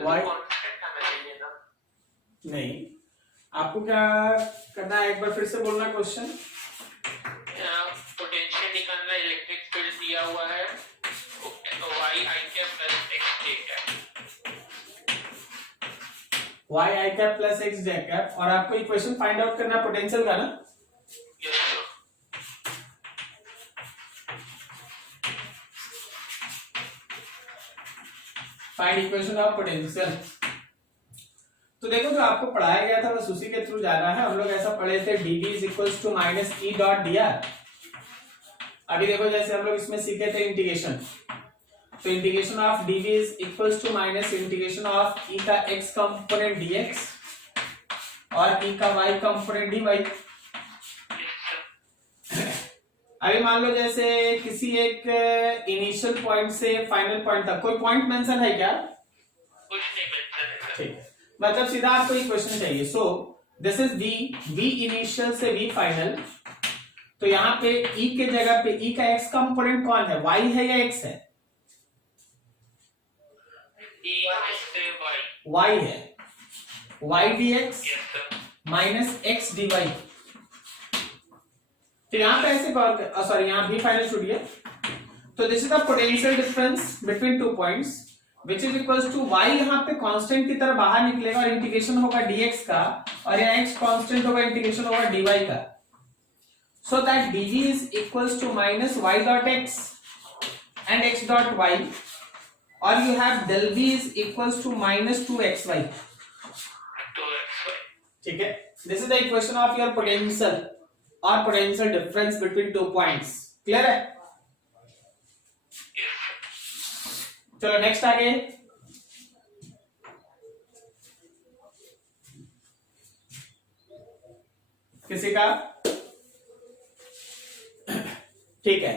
Y नहीं, आपको क्या करना है, एक बार फिर से बोलना क्वेश्चन। पोटेंशियल निकालना, इलेक्ट्रिक फील्ड दिया हुआ है वाई आई कैप प्लस एक्स जे कैप, वाई आई कैप प्लस एक्स जे कैप, और आपको इक्वेशन फाइंड आउट करना है पोटेंशियल का ना। Find equation of potential. तो देखो जो आपको पढ़ाया गया था बस उसी के थ्रू जाना है। हम लोग ऐसा पढ़े थे dv is equals to minus E dot dr। अभी देखो जैसे हम लोग इसमें सीखे थे इंटीग्रेशन, तो integration of dv is equals to minus integration of e का x कंपोनेंट dx और e का y कंपोनेंट dy। अभी मान लो जैसे किसी एक इनिशियल पॉइंट से फाइनल पॉइंट तक कोई पॉइंट मेंशन है क्या? कुछ नहीं मेंशन है। ठीक है, मतलब सीधा आपको ये क्वेश्चन चाहिए। So this is v initial से v फाइनल। तो यहाँ पे e के जगह पे e का x कंपोनेंट कौन है, y है या x है? y है, y dx minus x dy। तो यहाँ पे ऐसे सॉरी यहाँ v फाइनल छूट गया। तो this is the potential difference between two points which is equals to y, यहाँ पे कांस्टेंट की तरह बाहर निकलेगा और इंटीग्रेशन होगा dx का, और यहाँ x कांस्टेंट होगा, इंटीग्रेशन होगा dy का। So that dv is equals to minus y dot x and x dot y, और you have del v is equals to minus 2xy। ठीक है, this is the equation of your potential और potential difference between two points. Clear है? चलो next आगे। किसी का? ठीक है,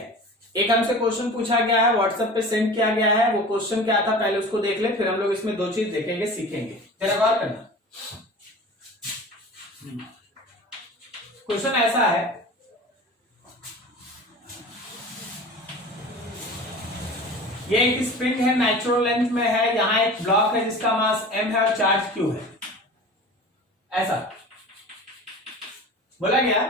एक हमसे क्वेश्चन पूछा गया है, व्हाट्सएप पे सेंड किया गया है। वो क्वेश्चन क्या था पहले उसको देख ले, फिर हम लोग इसमें दो चीज देखेंगे, सीखेंगे। जरा गौर करना। क्वेश्चन ऐसा है, ये एक स्प्रिंग है, नेचुरल लेंथ में है, यहां एक ब्लॉक है जिसका मास m है और चार्ज q है। ऐसा बोला गया।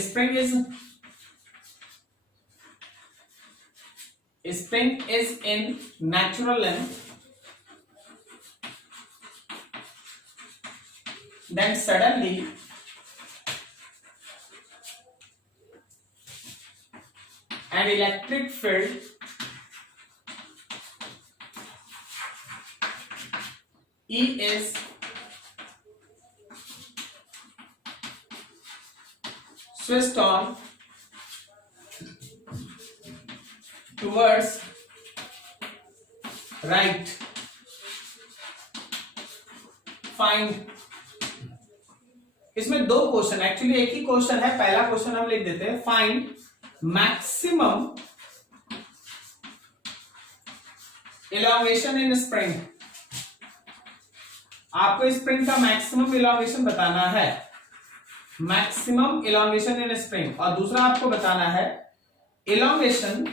Spring is in natural length, then suddenly an electric field E is switched on towards right. Find, इसमें दो क्वेश्चन, एक्चुअली एक ही क्वेश्चन है। पहला क्वेश्चन हम लिख देते हैं, फाइंड मैक्सिमम इलॉन्गेशन इन स्प्रिंग। आपको स्प्रिंग का मैक्सिमम इलॉन्गेशन बताना है, मैक्सिमम इलॉन्गेशन इन स्प्रिंग। और दूसरा आपको बताना है elongation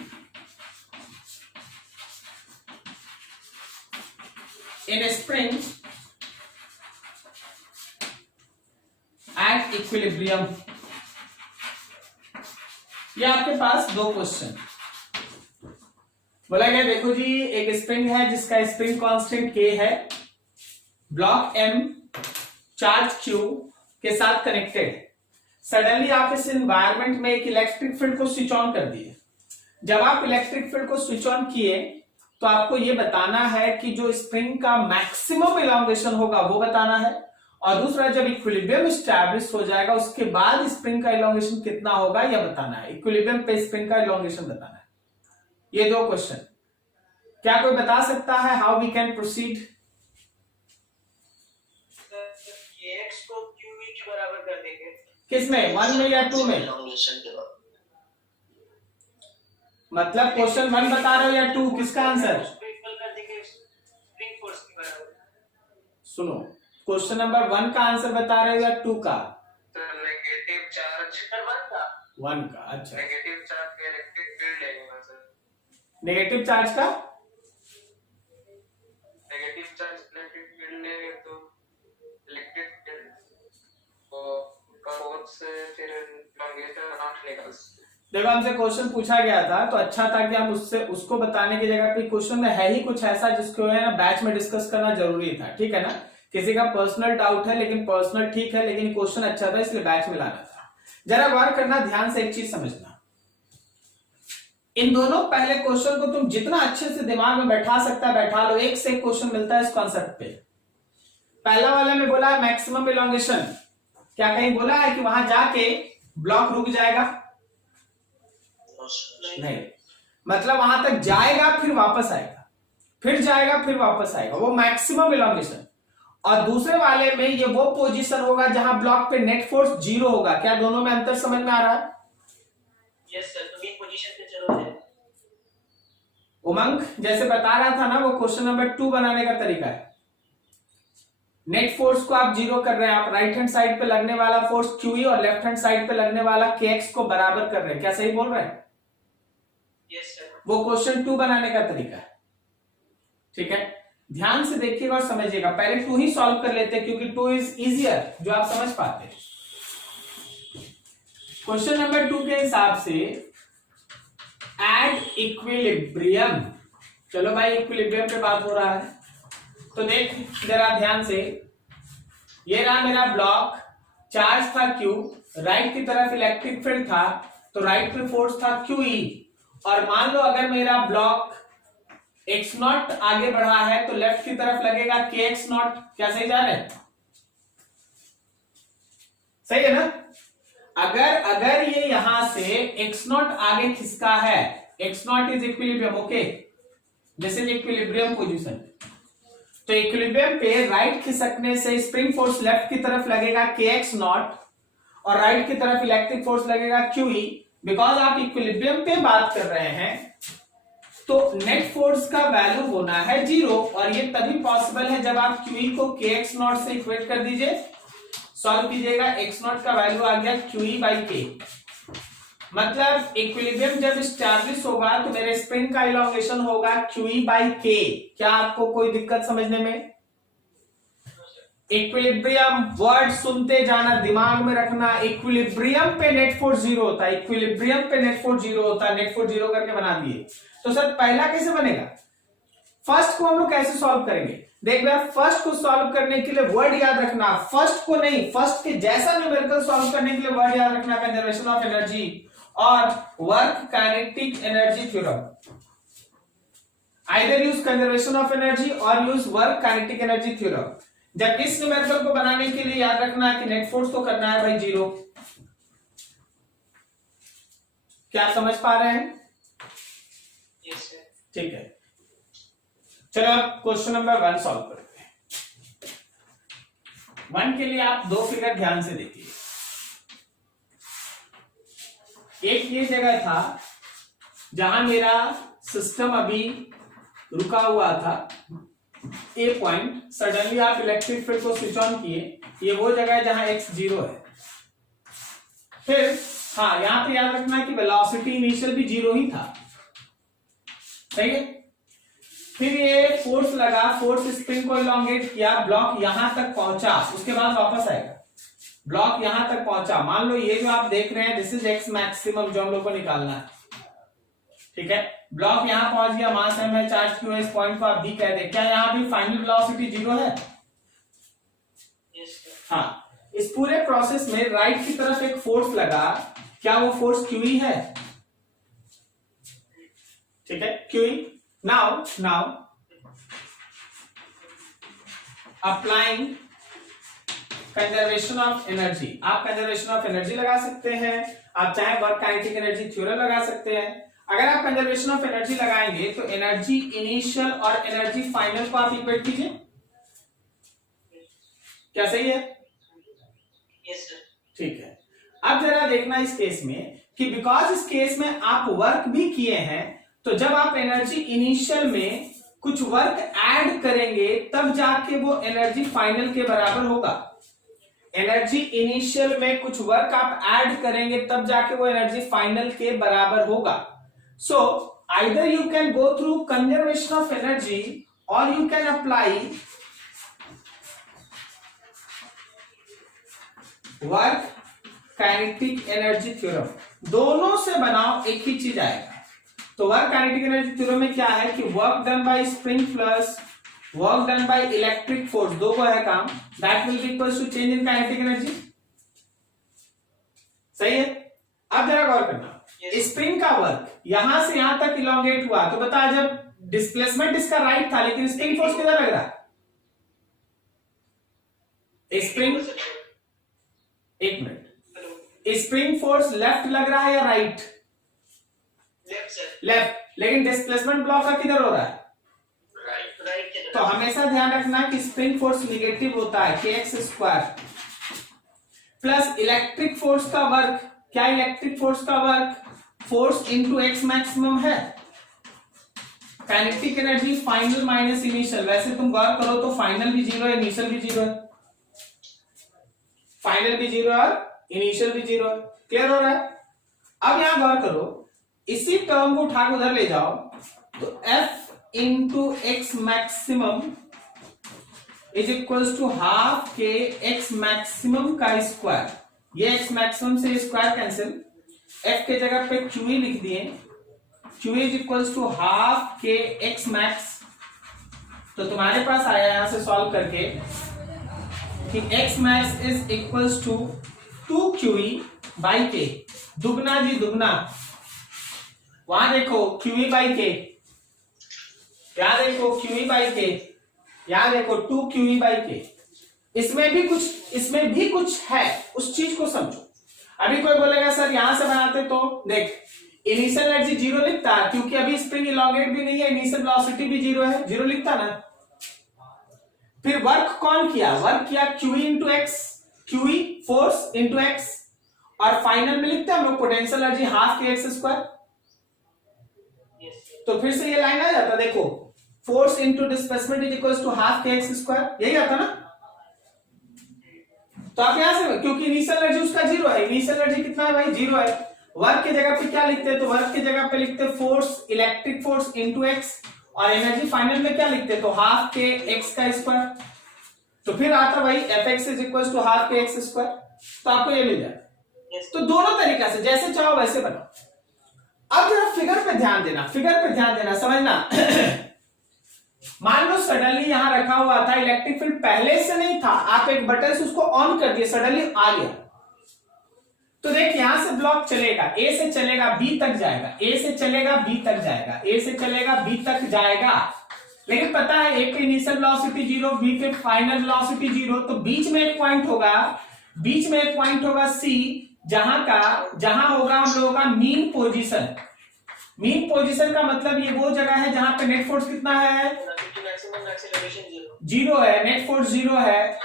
in spring at equilibrium. ये आपके पास दो क्वेश्चन बोला गया। देखो जी, एक स्प्रिंग है जिसका स्प्रिंग कांस्टेंट k है, ब्लॉक m चार्ज q के साथ कनेक्टेड। सडनली आप इस एनवायरनमेंट में एक इलेक्ट्रिक फील्ड को स्विच ऑन कर दिए। जब आप इलेक्ट्रिक फील्ड को स्विच ऑन किए तो आपको यह बताना है कि जो स्प्रिंग का मैक्सिमम इलॉन्गेशन होगा वो बताना है, और दूसरा जब इक्विलिब्रियम एस्टैब्लिश हो जाएगा उसके बाद स्प्रिंग का इलॉन्गेशन कितना होगा यह बताना है। इक्विलिब्रियम पे स्प्रिंग का इलॉन्गेशन बताना है। ये दो क्वेश्चन, क्या कोई बता सकता है how we can proceed? kx को qv के बराबर कर देंगे। किसमें, 1 में या 2 में? मतलब क्वेश्चन 1 बता रहे हो या 2? किसका आंसर? सुनो, क्वेश्चन नंबर 1 का आंसर बता रहे हो या 2 का? नेगेटिव चार्ज 1 का। अच्छा, नेगेटिव चार्ज के इलेक्ट्रिक फील्ड लेंगे सर। नेगेटिव चार्ज का नेगेटिव चार्ज इलेक्ट्रिक फील्ड लेंगे तो इलेक्ट्रिक फील्ड को फोर्स से फिर लॉन्गेशन नॉट निकल सकते। देखो हमसे क्वेश्चन पूछा गया था तो अच्छा था कि हम उससे उसको बताने की जगह पे क्वेश्चन में है ही कुछ ऐसा जिसको है ना बैच में डिस्कस करना जरूरी था, ठीक है ना। किसी का पर्सनल डाउट है लेकिन पर्सनल ठीक है, लेकिन क्वेश्चन अच्छा था इसलिए बैच में लाना था। जरा गौर करना, ध्यान से एक चीज समझना, इन दोनों पहले क्वेश्चन को तुम जितना अच्छे से दिमाग में बैठा सकता है बैठा लो, एक से एक क्वेश्चन मिलता है इस कॉन्सेप्ट पे। पहला वाले में बोला है मैक्सिमम इलॉन्गेशन, क्या कहीं बोला है कि वहां जाके ब्लॉक रुक जाएगा? नहीं, मतलब वहां तक जाएगा फिर वापस आएगा, फिर जाएगा फिर वापस आएगा, वो मैक्सिमम इलॉन्गेशन। और दूसरे वाले में ये वो पोजीशन होगा जहां ब्लॉक पे नेट फोर्स 0 होगा। क्या दोनों में अंतर समझ में आ रहा है? यस सर, तो एक पोजीशन पे चलो है। उमंग जैसे बता रहा था ना, वो क्वेश्चन नंबर 2 बनाने का तरीका है। नेट फोर्स को आप 0 कर रहे हैं, आप राइट हैंड साइड पे लगने वाला फोर्स QE और लेफ्ट हैंड साइड पे लगने वाला KX को बराबर कर रहे हैं। क्या सही बोल रहे हैं? Yes sir. वो क्वेश्चन 2 बनाने का तरीका है, ठीक है। ध्यान से देखिएगा और समझिएगा। पहले 2 ही सॉल्व कर लेते हैं क्योंकि 2 इज इजियर, जो आप समझ पाते हैं। क्वेश्चन नंबर 2 के हिसाब से एड इक्विलिब्रियम, चलो भाई इक्विलिब्रियम पे बात हो रहा है तो देख जरा ध्यान से, ये रहा मेरा ब्लॉक, चार्ज था Q, राइट की तरफ इलेक्ट्रिक फील्ड था तो राइट पे फोर्स था QE। और मान लो अगर मेरा ब्लॉक x0 आगे बढ़ा है तो लेफ्ट की तरफ लगेगा KX0। क्या सही जा रहे हैं? सही है ना। अगर ये यहां से x0 आगे खिसका है, x0 is equilibrium, okay, this is equilibrium position. तो इक्विलिब्रियम पे राइट खिसकने से स्प्रिंग फोर्स लेफ्ट की तरफ लगेगा KX0 और राइट की तरफ इलेक्ट्रिक फोर्स लगेगा QE। बिकॉज आप इक्विलिब्रियम पे बात कर रहे हैं तो नेट फोर्स का वैल्यू होना है 0, और ये तभी पॉसिबल है जब आप QE को KX0 से इक्वेट कर दीजिए, सॉल्व कीजिएगा, x0 का वैल्यू आ गया QE बाई K। मतलब इक्विलिब्रियम जब एस्टैब्लिश होगा तो मेरे स्प्रिंग का इलॉन्गेशन होगा QE बाई K। क्या आपको कोई दिक्कत समझने में? इक्विलिब्रियम वर्ड सुनते जाना, दिमाग में रखना, इक्विलिब्रियम पे नेट फोर्स 0 होता है, इक्विलिब्रियम पे नेट फोर्स 0 होता है। नेट फोर्स 0 करके बना दिए तो सर पहला कैसे बनेगा? फर्स्ट को हम लोग कैसे सॉल्व करेंगे? देख रहे हैं, फर्स्ट को सॉल्व करने के लिए वर्ड याद रखना, फर्स्ट को नहीं, फर्स्ट के जैसा न्यूमेरिकल सॉल्व करने के लिए वर्ड याद रखना, कंजर्वेशन ऑफ एनर्जी और work kinetic energy theorem. Either use conservation of energy और use work kinetic energy theorem. जब इस न्यूमेरिकल को बनाने के लिए याद रखना कि नेट फोर्स तो करना है भाई 0। क्या आप समझ पा रहे हैं? Yes sir. ठीक है, चलो अब क्वेश्चन नंबर 1 सॉल्व करते हैं। 1 के लिए आप 2 फिगर ध्यान से देखिए। एक ये जगह था जहां मेरा सिस्टम अभी रुका हुआ था, ए पॉइंट, सडनली आप इलेक्ट्रिक फील्ड को स्विच ऑन किए, ये वो जगह है जहां x 0 है। फिर हाँ, यहां पे याद रखना कि वेलोसिटी इनिशियल भी 0 ही था, सही है। फिर ये फोर्स लगा, फोर्स स्प्रिंग को इलॉन्गेट किया, ब्लॉक यहां तक पहुंचा, उसके बाद वापस आएगा, ब्लॉक यहां तक पहुंचा। मान लो ये जो आप देख रहे हैं दिस इज x मैक्सिमम जो हम लोग को निकालना है, ठीक है। ब्लॉक यहां पहुंच गया, मास m है, चार्ज q है, इस पॉइंट को आप b कह दें। क्या यहां भी फाइनल वेलोसिटी 0 है? Yes sir. हाँ, इस पूरे प्रोसेस में राइट की तरफ एक फोर्स लगा, क्या वो फोर्स QE है? ठीक है, QE। Now applying conservation of energy. आप कंजर्वेशन ऑफ एनर्जी लगा सकते हैं, आप चाहे वर्क काइनेटिक एनर्जी थ्योरम लगा सकते हैं। अगर आप कंजर्वेशन ऑफ एनर्जी लगाएंगे तो एनर्जी इनिशियल और एनर्जी फाइनल को आप इक्वेट कीजिए। क्या सही है? Yes sir. ठीक है, अब जरा देखना इस केस में कि बिकॉज इस केस में आप वर्क भी किए हैं तो जब आप एनर्जी इनिशियल में कुछ वर्क ऐड करेंगे तब जाके वो एनर्जी फाइनल के बराबर होगा। एनर्जी इनिशियल में कुछ वर्क आप ऐड करेंगे तब जाके वो एनर्जी फाइनल के बराबर होगा। सो either you can go through conservation of energy or you can apply work kinetic energy theorem. दोनों से बनाओ एक ही चीज आएगा। तो वर्क काइनेटिक एनर्जी थ्योरम में क्या है कि work done by spring plus work done by electric force, दो को है काम, that will be equals to change in kinetic energy. सही है। अब जरा गौर करना, स्प्रिंग का वर्क यहां से यहां तक इलोंगेट हुआ, तो बता जब डिस्प्लेसमेंट इसका राइट था लेकिन स्प्रिंग फोर्स किधर लग रहा है? स्प्रिंग, एक मिनट, स्प्रिंग फोर्स लेफ्ट लग रहा है या राइट? Left sir. लेफ्ट। लेकिन डिस्प्लेसमेंट ब्लॉक का किधर हो रहा है? राइट। राइट के तो हमेशा ध्यान रखना कि स्प्रिंग फोर्स निगेटिव होता है, kx² प्लस इलेक्ट्रिक फोर्स का वर्क। क्या इलेक्ट्रिक फोर्स का work? Force into x maximum है। Kinetic energy final minus initial. वैसे तुम गौर करो तो फाइनल भी जीरो है, इनिशियल भी जीरो है। फाइनल भी जीरो है और इनिशियल भी जीरो है। क्लियर हो रहा है? अब यहां गौर करो, इसी टर्म को उठा के उधर ले जाओ तो F into x maximum is equals to half K X maximum का स्क्वायर। ये एक्स मैक्सिमम से स्क्वायर कैंसिल, F के जगह पे QE लिख दिए, QE is equals to half K X max. तो तुम्हारे पास आया यहां से सॉल्व करके कि x max is equals to 2QE by K. दुगना जी दुगना, वहां देखो QE बाई के, यहां देखो QE बाई के, यहां देखो 2QE बाई के। इसमें भी कुछ है, उस चीज को समझो। अभी कोई बोलेगा सर यहां से बनाते, तो देख इनिशियल एनर्जी जीरो लिखता क्योंकि अभी स्प्रिंग इलॉन्गेट भी नहीं है, इनिशियल वेलोसिटी भी जीरो है, जीरो लिखता ना। फिर वर्क कौन किया? वर्क किया QE into X, QE force into X, और फाइनल में लिखते हैं हम लोग potential energy half K X square. तो फिर से ये लाइन आ जाता, देखो force into displacement is equals to half K X square, यही आता ना। तो आप यहां से, क्योंकि इनिशियल एनर्जी उसका जीरो है, इनिशियल एनर्जी कितना है भाई? जीरो है। वर्क की जगह पे क्या लिखते हैं? तो वर्क की जगह पे लिखते force, electric force into X, और एनर्जी फाइनल में क्या लिखते हैं? तो हाफ के एक्स का स्क्वायर। तो फिर आता भाई Fx is equals to half K X square. तो आपको ये मिल जाता। तो दोनों तरीका से जैसे चाहो वैसे बनाओ। अब जरा फिगर पे ध्यान देना, फिगर पे ध्यान देना, समझना। मान लो सडनली यहां रखा हुआ था, इलेक्ट्रिक फील्ड पहले से नहीं था, आप एक बटन से उसको ऑन कर दिए, सडनली आ गया। तो देख यहां से ब्लॉक चलेगा, ए से चलेगा बी तक जाएगा, ए से चलेगा बी तक जाएगा, ए से चलेगा बी तक जाएगा। लेकिन पता है ए पे इनिशियल वेलोसिटी जीरो, बी पे फाइनल वेलोसिटी जीरो, तो बीच में एक पॉइंट होगा, बीच में एक पॉइंट होगा सी, जहां होगा हम लोगों का मीन पोजीशन। मीन पोजीशन का मतलब ये वो जगह है जहां पे नेट फोर्स कितना है? जीरो है, नेट फोर्स जीरो है,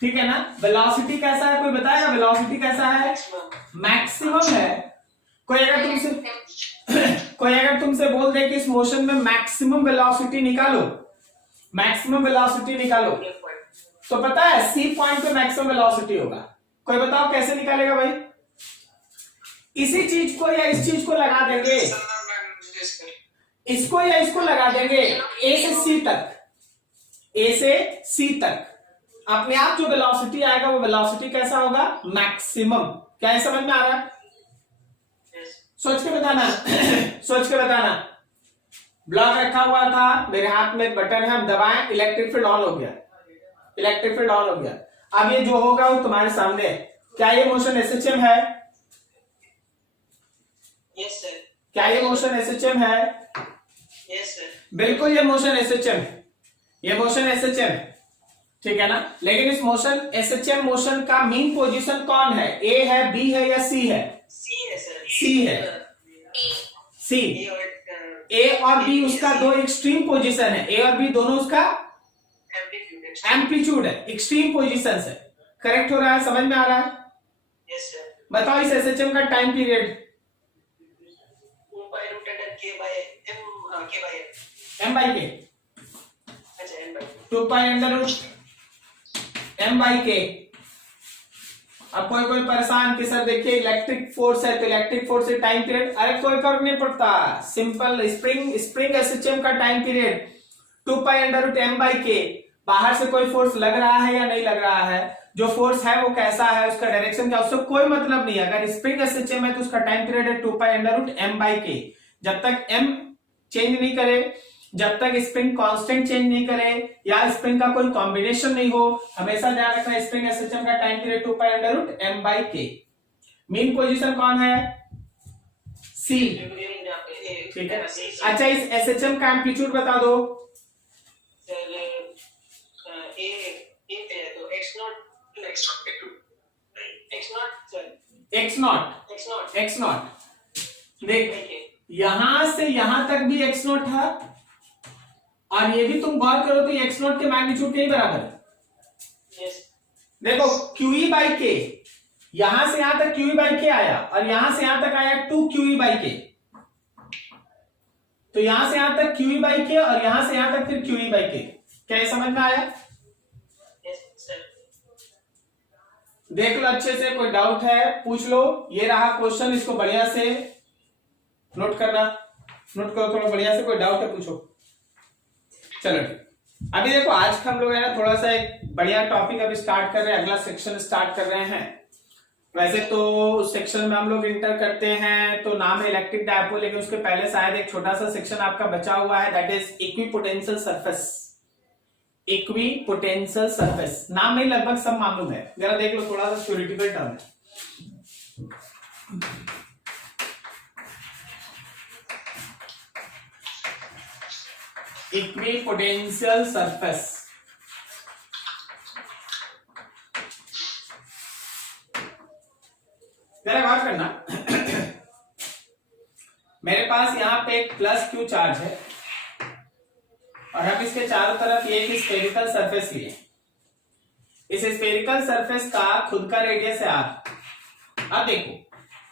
ठीक है ना। वेलोसिटी कैसा है कोई बताएगा? वेलोसिटी कैसा है? मैक्सिमम है। कोई अगर तुमसे बोल दे कि इस मोशन में मैक्सिमम वेलोसिटी निकालो, मैक्सिमम वेलोसिटी निकालो, तो पता है सी पॉइंट पे मैक्सिमम वेलोसिटी होगा। कोई बताओ कैसे निकालेगा भाई? इसी चीज को या इस चीज को लगा देंगे, इसको या इसको लगा देंगे, ए से सी तक, ए से सी तक अपने आप जो वेलोसिटी आएगा वो वेलोसिटी कैसा होगा? मैक्सिमम। क्या है, समझ में आ रहा है? सोच के बताना, सोच के बताना। ब्लॉक रखा हुआ था, मेरे हाथ में एक बटन है, हम दबाएं, इलेक्ट्रिक फील्ड ऑन हो गया, इलेक्ट्रिक फील्ड ऑन हो गया। अब ये जो होगा वो तुम्हारे सामने है। क्या ये मोशन एसएचएम है? Yes sir. क्या ये मोशन एसएचएम है? Yes sir. बिल्कुल ये मोशन एसएचएम है, ये मोशन एसएचएम है, ठीक है ना। लेकिन इस मोशन एसएचएम मोशन का मीन पोजीशन कौन है? ए है, बी है या सी है? सी है सर। सी है, सी। ए और बी उसका दो एक्सट्रीम पोजीशन है, ए और बी दोनों उसका एम्पलीट्यूड है, एक्सट्रीम पोजीशन है। करेक्ट हो रहा है? समझ में आ रहा है? Yes sir. बताओ इस एसएचएम का time period? M by K, 2 pi under root M by K. अब कोई कोई परेशान कि सर देखिए इलेक्ट्रिक फोर्स है तो इलेक्ट्रिक फोर्स से टाइम पीरियड, अरे कोई फर्क नहीं पड़ता, सिंपल स्प्रिंग एसएचएम का टाइम पीरियड 2π√m/k, बाहर से कोई फोर्स लग रहा है या नहीं लग रहा है, जो फोर्स है वो कैसा है, उसका डायरेक्शन क्या, उससे कोई मतलब नहीं है। अगर स्प्रिंग एसएचएम है तो उसका टाइम पीरियड है 2π√m/k। जब तक m चेंज नहीं करे, जब तक स्प्रिंग कांस्टेंट चेंज नहीं करे या स्प्रिंग का कोई कॉम्बिनेशन नहीं हो, हमेशा ध्यान रखना स्प्रिंग एसएचएम का time period 2π√m/k। Mean position कौन है, C, ठीक है। अच्छा इस एसएचएम का एम्पलीट्यूड बता दो। सर ए पे है तो x0 देख यहां से यहां तक भी x0 था, और ये भी तुम गौर करो तो ये x0 के मैग्नीट्यूड के ही बराबर है। यस देखो QE/K, यहां से यहां तक QE/K आया और यहां से यहां तक आया 2QE/K, तो यहां से यहां तक QE/K और यहां से यहां तक फिर QE/K। क्या ये समझ में आया? यस सर देख लो अच्छे से, कोई डाउट है पूछ लो। ये रहा क्वेश्चन, इसको बढ़िया से नोट करना, नोट करो थोड़ा बढ़िया से, कोई डाउट है पूछो। चलो ठीक, अभी देखो आज का हम लोग है ना थोड़ा सा एक बढ़िया टॉपिक अभी स्टार्ट कर रहे हैं, अगला सेक्शन स्टार्ट कर रहे हैं। वैसे तो उस सेक्शन में हम लोग इंटर करते हैं तो नाम है इलेक्ट्रिक डायपोल, लेकिन उसके पहले शायद एक छोटा सा सेक्शन आपका बचा हुआ है, that is equipotential surface. Equipotential surface नाम में लगभग सब मालूम है, जरा देख लो, थोड़ा सा थ्योरेटिकल टर्म है। इक्विपोटेंशियल सरफेस, जरा गौर करना। मेरे पास यहां पे एक प्लस Q चार्ज है और हम इसके चारों तरफ ये एक स्फेरिकल सरफेस लिए। इस स्फेरिकल सरफेस का खुद का रेडियस है R। अब देखो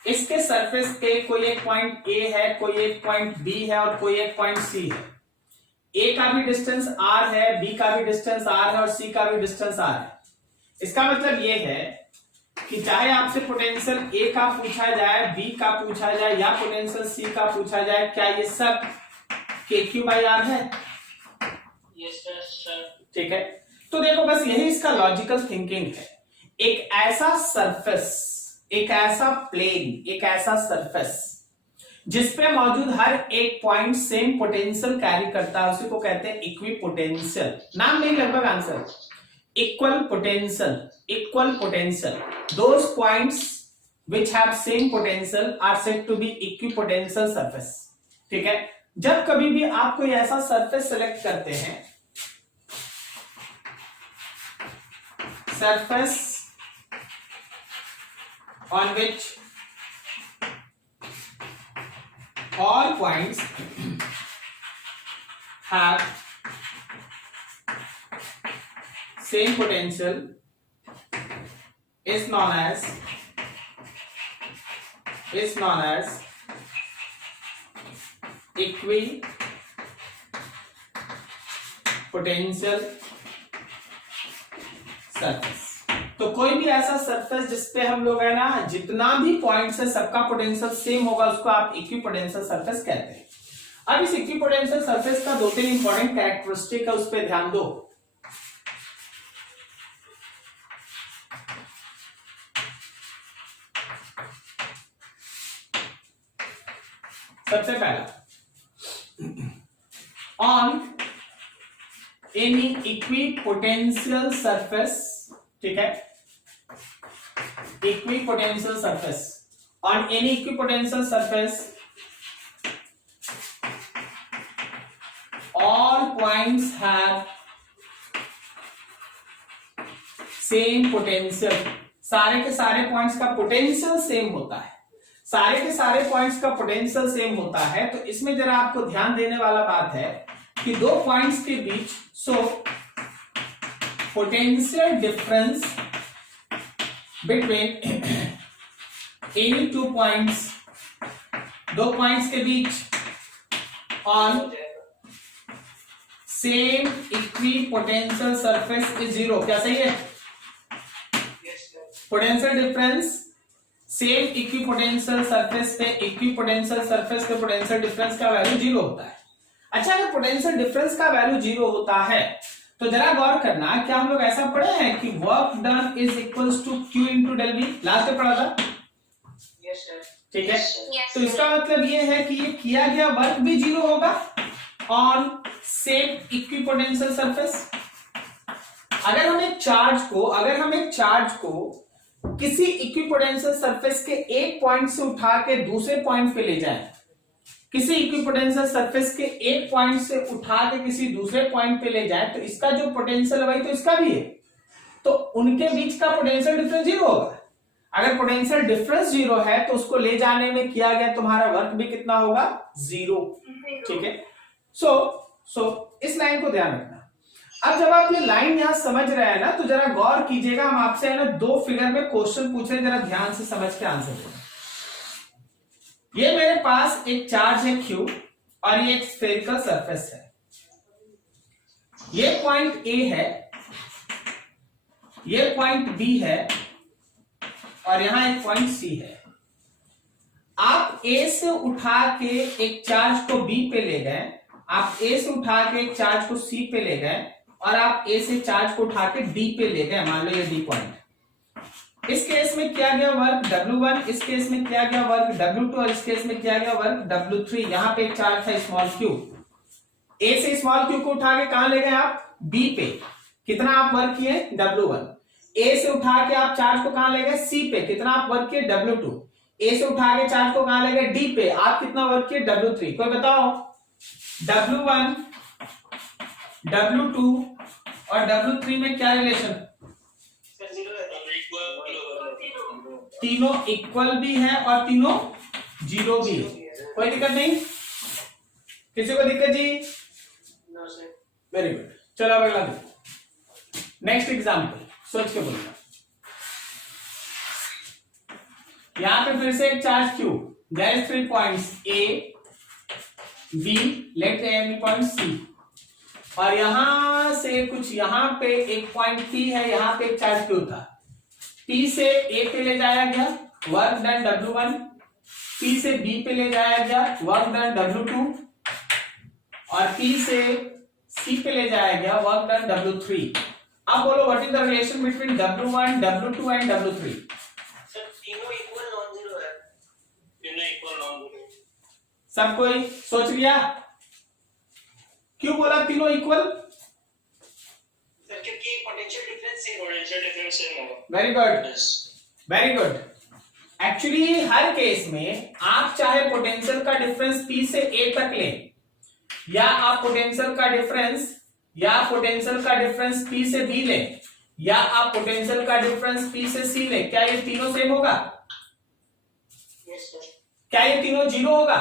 इसके सरफेस पे कोई एक पॉइंट A है, कोई एक पॉइंट B है और कोई एक पॉइंट C है। A का भी डिस्टेंस R है, B का भी डिस्टेंस R है और C का भी डिस्टेंस R है। इसका मतलब ये है कि चाहे आपसे पोटेंशियल A का पूछा जाए, B का पूछा जाए या पोटेंशियल C का पूछा जाए, क्या ये सब KQ/R है? यस सर ठीक है, तो देखो बस यही इसका लॉजिकल थिंकिंग है। एक ऐसा सरफेस, एक ऐसा प्लेन, एक ऐसा सरफेस जिसपे मौजूद हर एक पॉइंट सेम पोटेंशियल कैरी करता है, उसी को कहते हैं इक्विपोटेंशियल। नाम नहीं लगभग answer, equal potential. Those points which have same potential are said to be equipotential surface। ठीक है, जब कभी भी आप कोई ऐसा सरफेस सेलेक्ट करते हैं, surface on which all points have same potential is known as equipotential surface. तो कोई भी ऐसा सरफेस जिसपे हम लोग है ना जितना भी पॉइंट्स है सबका पोटेंशियल सेम होगा, उसको आप इक्विपोटेंशियल सरफेस कहते हैं। अब इस इक्विपोटेंशियल सरफेस का दो तीन इंपॉर्टेंट कैरेक्टरिस्टिक है, उस पर ध्यान दो। सबसे पहला, ऑन एनी इक्विपोटेंशियल सरफेस, ठीक है, equipotential surface, on any equipotential surface all points have same potential। सारे के सारे पॉइंट्स का पोटेंशियल सेम होता है, सारे के सारे पॉइंट्स का पोटेंशियल सेम होता है। तो इसमें जरा आपको ध्यान देने वाला बात है कि दो पॉइंट्स के बीच, so potential difference between any two points, दो पॉइंट्स के बीच on same equipotential surface is zero. क्या सही है? Potential difference same equipotential surface पे इक्विपोटेंशियल सरफेस के पोटेंशियल डिफरेंस का वैल्यू 0 होता है। अच्छा, अगर पोटेंशियल डिफरेंस का वैल्यू 0 होता है तो जरा गौर करना, क्या हम लोग ऐसा पढ़े हैं कि work done is equals to Q into del V, last में पढ़ा था, Yes, sir. ठीक है। Yes, तो इसका मतलब ये है कि ये किया गया वर्क भी 0 होगा ऑन सेम इक्विपोटेंशियल सरफेस। अगर हम एक चार्ज को किसी इक्विपोटेंशियल सरफेस के एक पॉइंट से उठा के दूसरे पॉइंट पे ले जाएं, किसी इक्विपोटेंशियल सरफेस के एक पॉइंट से उठा के किसी दूसरे पॉइंट पे ले जाए, तो इसका जो पोटेंशियल है वही तो इसका भी है, तो उनके बीच का पोटेंशियल डिफरेंस 0 होगा। अगर पोटेंशियल डिफरेंस 0 है तो उसको ले जाने में किया गया तुम्हारा वर्क भी कितना होगा, 0, ठीक है। सो इस लाइन को ध्यान रखना। अब जब आप ये लाइन यहां समझ रहे हैं ना, तो जरा गौर कीजिएगा, हम आपसे है ना 2 फिगर में क्वेश्चन पूछ रहे हैं, जरा ध्यान से समझ के आंसर देना। ये मेरे पास एक चार्ज है Q और ये एक स्फेरिकल सरफेस है। ये पॉइंट A है, ये पॉइंट B है और यहां एक पॉइंट C है। आप A से उठा के एक चार्ज को B पे ले गए, आप A से उठा के एक चार्ज को C पे ले गए और आप A से चार्ज को उठा के D पे ले गए, मान लो ये D पॉइंट। इस केस में किया गया वर्क W1, इस केस में किया गया वर्क W2 और इस केस में किया गया वर्क W3। यहां पे एक चार्ज था स्मॉल q, A से स्मॉल q को उठा के कहां ले गए आप, B पे। कितना आप वर्क किए, W1। A से उठा के आप चार्ज को कहां ले गए, C पे। कितना आप वर्क किए, W2। A से उठा के चार्ज को कहां ले गए, D पे। आप कितना वर्क किए, W3। कोई बताओ, W1, W2 और W3 में क्या रिलेशन, Sir, 0 है। तीनों इक्वल भी है और तीनों 0 भी है। कोई दिक्कत नहीं, किसी को दिक्कत जी? No, sir. Very good. चलो अब अगला देखो, नेक्स्ट एग्जांपल सोच के बोलना। यहां पे फिर से एक charge Q, there is 3 points A, B, let any point C, और यहां से कुछ यहां पे एक पॉइंट P है, यहां पे एक चार्ज Q था। P से A पे ले जाया गया, वर्क डन W1। P से B पे ले जाया गया, वर्क डन W2 और P से C पे ले जाया गया, वर्क डन W3। अब बोलो what is the relation between W1, W2 and W3? Sir, तीनों equal non-zero है। तीनों equal non-zero। सब कोई सोच लिया? क्यों बोला तीनों इक्वल? Sir, क्योंकि potential difference same होगा। Very good, Yes. Very good. Actually हर केस में आप चाहे पोटेंशियल का डिफरेंस P से A तक लें, या आप पोटेंशियल का डिफरेंस P से B लें, या आप पोटेंशियल का डिफरेंस P से C लें, क्या ये तीनों सेम होगा? Yes, sir. क्या ये तीनों 0 होगा?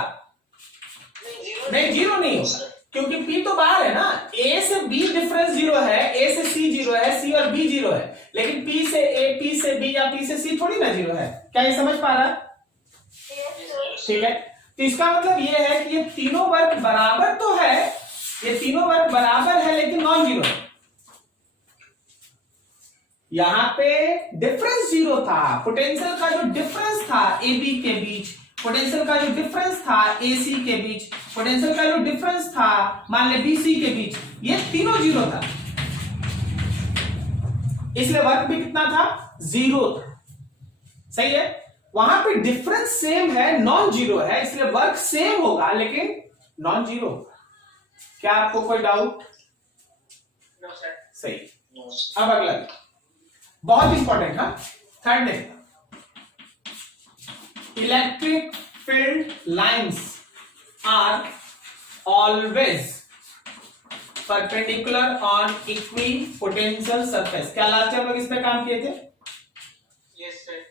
नहीं, 0 नहीं होगा, क्योंकि P तो बाहर है ना। A से B डिफरेंस 0 है, A से C 0 है, C और B 0 है, लेकिन P से A, P से B या P से C थोड़ी ना 0 है। क्या ये समझ पा रहा है? ठीक है, तो इसका मतलब ये है कि ये तीनों वर्ग बराबर तो है, ये तीनों वर्ग बराबर है लेकिन नॉन जीरो है। यहां पे डिफरेंस 0 था, पोटेंशियल का जो डिफरेंस था AB के बीच, पोटेंशियल का जो डिफरेंस था AC के बीच, पोटेंशियल का जो डिफरेंस था मान ले BC के बीच, ये तीनों 0 था, इसलिए वर्क भी कितना था, 0 था। सही है, वहां पे डिफरेंस सेम है, नॉन जीरो है, इसलिए वर्क सेम होगा लेकिन नॉन जीरो। क्या आपको कोई डाउट? No, sir. सही। No, sir. अब अगला बहुत इंपॉर्टेंट है, थर्ड देखना। Electric field lines are always perpendicular on equipotential surface. क्या लास्ट टाइम लोग इस पे काम किए थे? Yes, sir.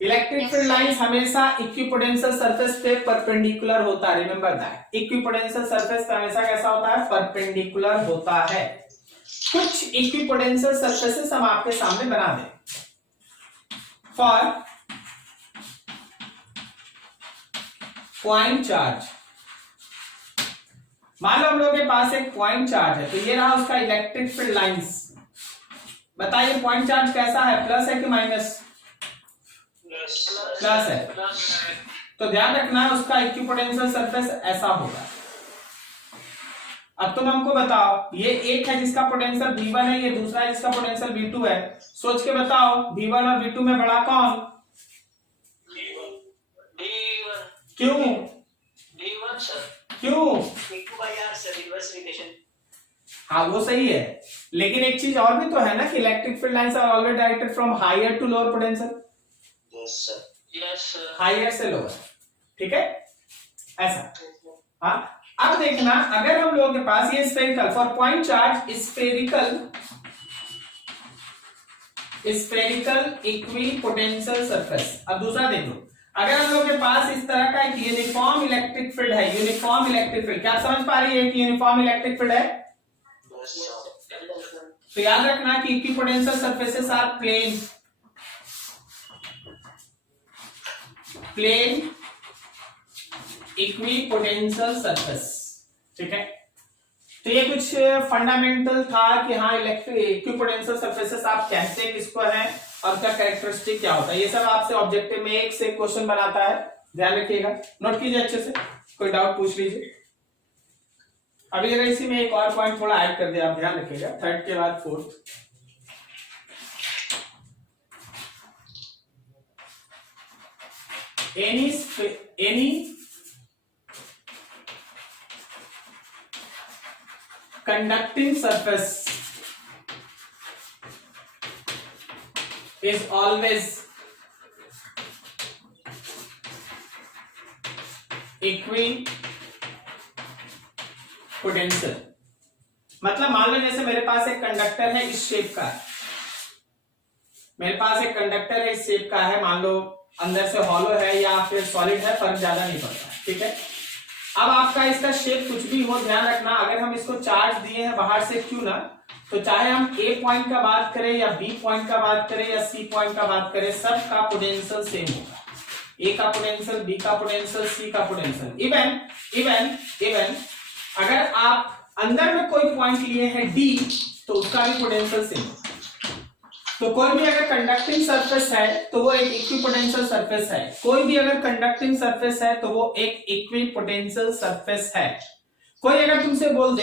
Electric field lines हमेशा इक्विपोटेंशियल सरफेस पे परपेंडिकुलर होता है। रिमेंबर दैट, इक्विपोटेंशियल सरफेस पे हमेशा कैसा होता है, परपेंडिकुलर होता है। कुछ इक्विपोटेंशियल सरफेसेस हम आपके सामने बना दें। फॉर पॉइंट चार्ज, मान लो हम लोग के पास एक पॉइंट चार्ज है, तो ये रहा उसका इलेक्ट्रिक फील्ड लाइंस। बताइए पॉइंट चार्ज कैसा है, प्लस है कि माइनस? प्लस है। तो ध्यान रखना उसका इक्विपोटेंशियल सरफेस ऐसा होगा। अब तुम हमको बताओ, ये एक है जिसका पोटेंशियल V1 है, ये दूसरा है जिसका पोटेंशियल V2 है। सोच के बताओ V1 और V2 में बड़ा कौन? क्यों? क्यों? हाँ वो सही है, लेकिन एक चीज और भी तो है ना कि electric field lines are always directed from higher to lower potential, higher से लोअर, ठीक है ऐसा। हाँ अब देखना, अगर हम लोगों के पास ये spherical for point charge spherical equipotential surface. अब दूसरा देख लो, अगर हम लोगों के पास इस तरह का एक यूनिफॉर्म इलेक्ट्रिक फील्ड है, यूनिफॉर्म इलेक्ट्रिक फील्ड, क्या समझ पा रही है कि यूनिफॉर्म इलेक्ट्रिक फील्ड है? तो याद रखना कि equipotential surfaces are plane equipotential surface, ठीक है। तो ये कुछ फंडामेंटल था कि हाँ इक्विपोटेंशियल सरफेसेस आप कहते हैं किसको है और उसका कैरेक्टरिस्टिक क्या होता है। ये सब आपसे ऑब्जेक्टिव में एक से क्वेश्चन बनाता है, ध्यान रखिएगा, नोट कीजिए अच्छे से, कोई डाउट पूछ लीजिए। अभी अगर इसी में एक और पॉइंट थोड़ा ऐड कर दिया, आप ध्यान रखिएगा, थर्ड के बाद fourth. Any conducting surface is always equipotential। मतलब मान लो जैसे मेरे पास एक कंडक्टर है इस शेप का, मेरे पास एक कंडक्टर है इस शेप का है, मान लो अंदर से हॉलो है या फिर सॉलिड है, फर्क ज्यादा नहीं पड़ता, ठीक है। अब आपका इसका शेप कुछ भी हो, ध्यान रखना अगर हम इसको चार्ज दिए हैं बाहर से क्यों ना, तो चाहे हम ए पॉइंट का बात करें या बी पॉइंट का बात करें या सी पॉइंट का बात करें, सबका पोटेंशियल सेम होगा। ए का पोटेंशियल, बी का पोटेंशियल, सी का पोटेंशियल, इवन अगर आप अंदर में कोई पॉइंट लिए हैं डी, तो उसका भी पोटेंशियल सेम होगा। तो कोई भी अगर कंडक्टिंग सरफेस है तो वो एक इक्विपोटेंशियल सरफेस है, कोई भी अगर कंडक्टिंग सरफेस है तो वो एक इक्विपोटेंशियल सरफेस है। कोई अगर तुमसे बोल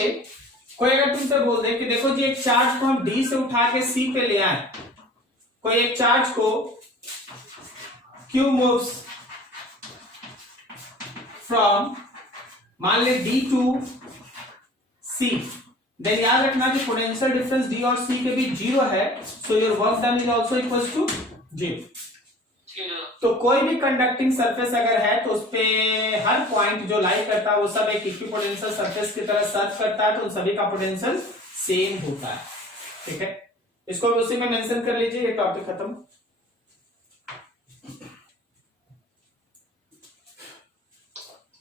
दे कि देखो जी एक चार्ज को हम डी से उठा के सी पे ले आए, कोई एक चार्ज को क्यू मूव्स फ्रॉम मान ले डी टू सी, देन याद रखना कि पोटेंशियल डिफरेंस डी और सी के बीच जीरो है, so your work done is also equals to zero. तो कोई भी कंडक्टिंग सरफेस अगर है तो उसपे हर पॉइंट जो लाई करता है वो सब एक इक्विपोटेंशियल सरफेस की तरह सर्व करता है, तो उन सभी का पोटेंशियल सेम होता है, ठीक है। इसको उसी में मेंशन कर लीजिए, ये टॉपिक खत्म।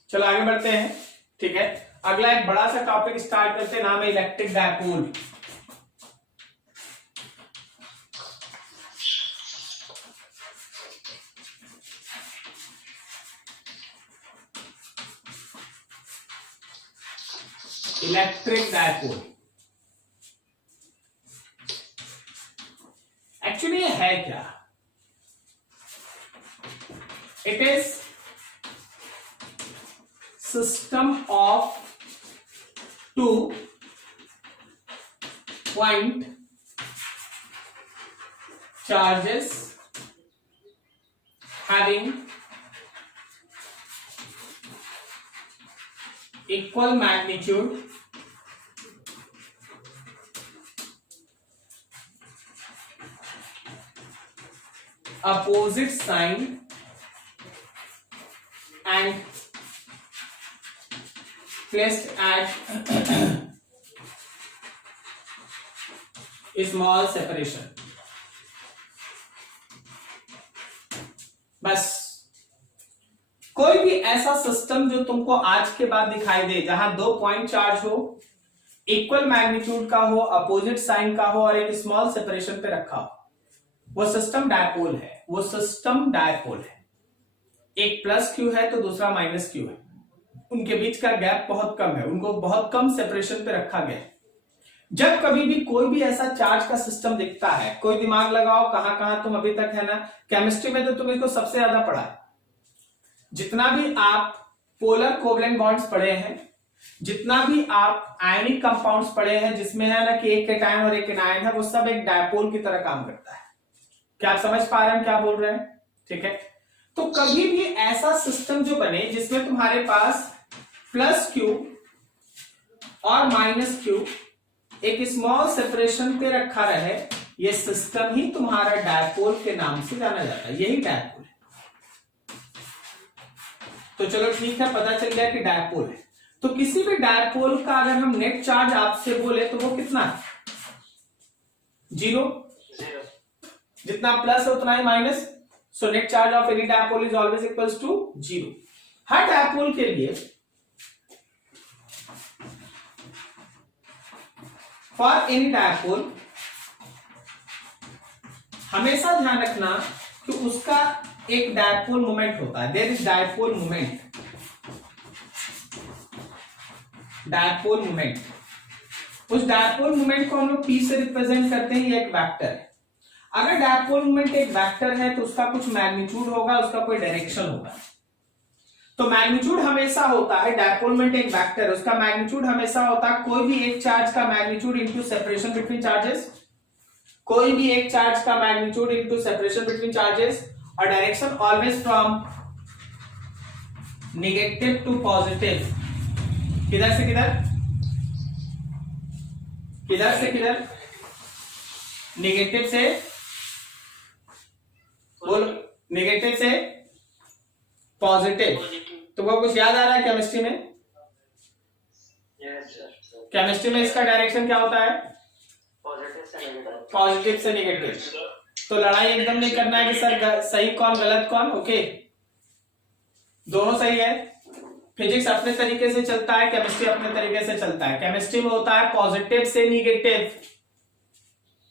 चलो आगे बढ़ते हैं, ठीक है। अगला एक बड़ा सा टॉपिक स्टार्ट करते हैं, नाम है electric dipole. Electric dipole actually ये है क्या? It is system of two point charges having equal magnitude opposite sign and placed at small separation। बस कोई भी ऐसा सिस्टम जो तुमको आज के बाद दिखाई दे जहां दो पॉइंट चार्ज हो, इक्वल मैग्नीट्यूड का हो, अपोजिट साइन का हो और एक स्मॉल सेपरेशन पे रखा हो, वो सिस्टम डायपोल है। वो सिस्टम डायपोल है। एक प्लस क्यू है तो दूसरा माइनस क्यू है, उनके बीच का गैप बहुत कम है, उनको बहुत कम सेपरेशन पे रखा गया है। जब कभी भी कोई भी ऐसा चार्ज का सिस्टम दिखता है, कोई दिमाग लगाओ कहां कहां तुम अभी तक है ना, केमिस्ट्री में तो तुम इसको सबसे ज्यादा पढ़ा है। जितना भी आप पोलर कोवलेंट बॉन्ड्स पढ़े हैं, जितना भी आप आयनिक कंपाउंड्स पढ़े हैं जिसमें है ना कि एक केटायन और एक एनायन है, वो सब एक डायपोल की तरह काम करता है। क्या आप समझ पा रहे हैं क्या बोल रहे हैं? ठीक है, तो कभी भी ऐसा सिस्टम जो बने जिसमें तुम्हारे पास प्लस क्यू और माइनस क्यू एक स्मॉल सेपरेशन पे रखा रहे, ये सिस्टम ही तुम्हारा डायपोल के नाम से जाना जाता है। यही डायपोल है। तो चलो ठीक है, पता चल गया कि डायपोल है। तो किसी भी डायपोल का अगर हम नेट चार्ज आपसे बोले तो वो कितना है? 0। जितना प्लस है उतना ही minus. So net charge of any dipole is always equals to 0। हर डायपोल के लिए फॉर एनी डायपोल हमेशा ध्यान रखना कि उसका एक डायपोल मोमेंट होता है। There is dipole moment. Dipole moment, उस डायपोल मोमेंट को हम लोग P से रिप्रेजेंट करते हैं। ये एक वेक्टर है। अगर डायपोल मोमेंट एक वेक्टर है तो उसका कुछ मैग्नीट्यूड होगा, उसका कोई डायरेक्शन होगा। तो मैग्नीट्यूड हमेशा होता है, डायपोल मोमेंट एक वेक्टर है, उसका मैग्नीट्यूड हमेशा होता है कोई भी एक चार्ज का magnitude into separation between charges, कोई भी एक चार्ज का magnitude into separation between charges, और direction always from negative to positive. किधर से किधर? किधर से किधर? नेगेटिव से, बोलो, नेगेटिव से पॉजिटिव। तुमको कुछ याद आ रहा है केमिस्ट्री में? केमिस्ट्री में इसका डायरेक्शन क्या होता है? पॉजिटिव से नेगेटिव। तो लड़ाई एकदम नहीं करना है कि सर सही कौन गलत कौन। ओके, दोनों सही है। फिजिक्स अपने तरीके से चलता है, केमिस्ट्री अपने तरीके से चलता है। केमिस्ट्री में होता है पॉजिटिव से निगेटिव,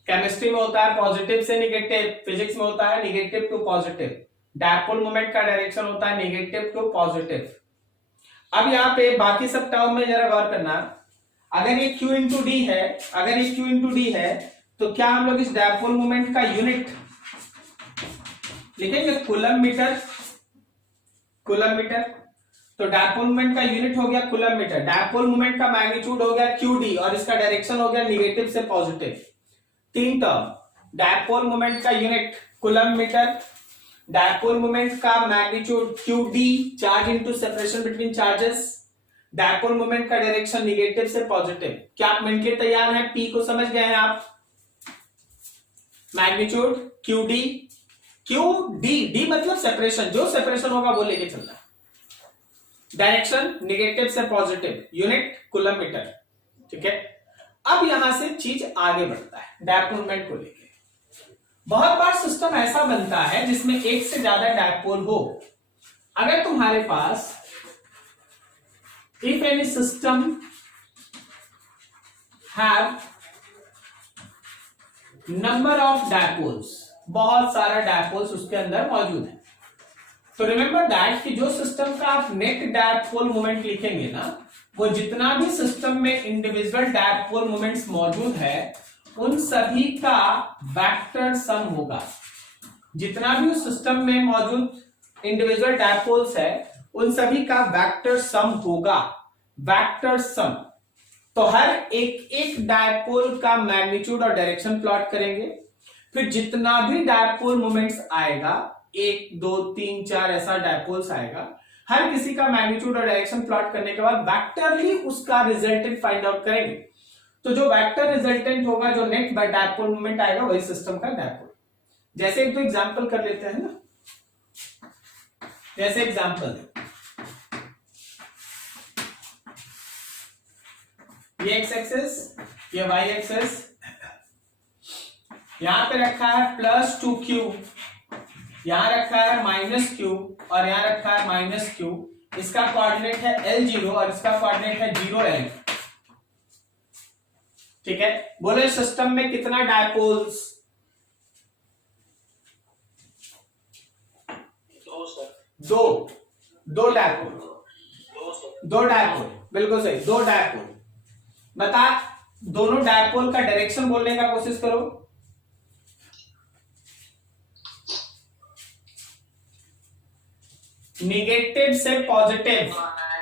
केमिस्ट्री में होता है पॉजिटिव से निगेटिव, फिजिक्स में होता है negative to positive. Dipole moment का डायरेक्शन होता है नेगेटिव टू पॉजिटिव। अब यहाँ पे बाकी सब टर्म में जरा गौर करना। अगर ये Q इंटू डी है, अगर ये Q इंटू डी है तो क्या हम लोग इस डायपोल मोमेंट का यूनिट लिखेंगे? Coulomb metre. कूलम मीटर, तो डायपोल मोमेंट का यूनिट हो गया कूलम मीटर। डायपोल मोमेंट का मैग्नीट्यूड हो गया QD और इसका डायरेक्शन हो गया नेगेटिव से पॉजिटिव। तीन टर्म, डायपोल मोमेंट का unit coulomb metre, dipole moment का magnitude QD, charge into separation between charges, dipole moment का डायरेक्शन नेगेटिव से पॉजिटिव। क्या आप मेंटली तैयार हैं? P को समझ गए हैं आप? मैग्नीट्यूड QD, D मतलब सेपरेशन, जो सेपरेशन होगा वो लेके चलना। डायरेक्शन नेगेटिव से पॉजिटिव, यूनिट कूलम मीटर। ठीक है, अब यहां से चीज आगे बढ़ता है डायपोल मोमेंट को लेके। बहुत बार सिस्टम ऐसा बनता है जिसमें एक से ज्यादा डायपोल हो। अगर तुम्हारे पास if any system have number of dipoles, बहुत सारा डायपोल्स उसके अंदर मौजूद है, तो रिमेंबर दैट कि जो सिस्टम का आप नेट डायपोल मोमेंट लिखेंगे ना, वो जितना भी सिस्टम में इंडिविजुअल डायपोल मोमेंट्स मौजूद है उन सभी का वेक्टर सम होगा। जितना भी उस सिस्टम में मौजूद इंडिविजुअल डायपोल्स है उन सभी का वेक्टर सम होगा। वेक्टर सम, तो हर एक एक डायपोल का मैग्नीट्यूड और डायरेक्शन प्लॉट करेंगे, फिर जितना भी डायपोल मोमेंट्स आएगा, 1 2 3 4 ऐसा डायपोल्स आएगा, हर किसी का मैग्नीट्यूड और डायरेक्शन प्लॉट करने के बाद वेक्टरली उसका रिजल्टेंट फाइंड आउट करेंगे। तो जो वेक्टर रिजल्टेंट होगा, जो नेट बाय डायपोल मोमेंट आएगा, वही सिस्टम का डायपोल। जैसे एक तो एग्जांपल कर लेते हैं ना, जैसे एग्जांपल ये एक्स एक्सिस, ये वाई एक्सिस, यहां पे रखा है +2q, यहां रखा है -q और यहां रखा है -q। इसका कोऑर्डिनेट है L0 और इसका कोऑर्डिनेट है 0L। ठीक है, बोले सिस्टम में कितना डायपोल्स? दो डायपोल, बिल्कुल सही, 2 डायपोल। बता दोनों डायपोल का डायरेक्शन बोलने का कोशिश करो। निगेटिव से पॉजिटिव,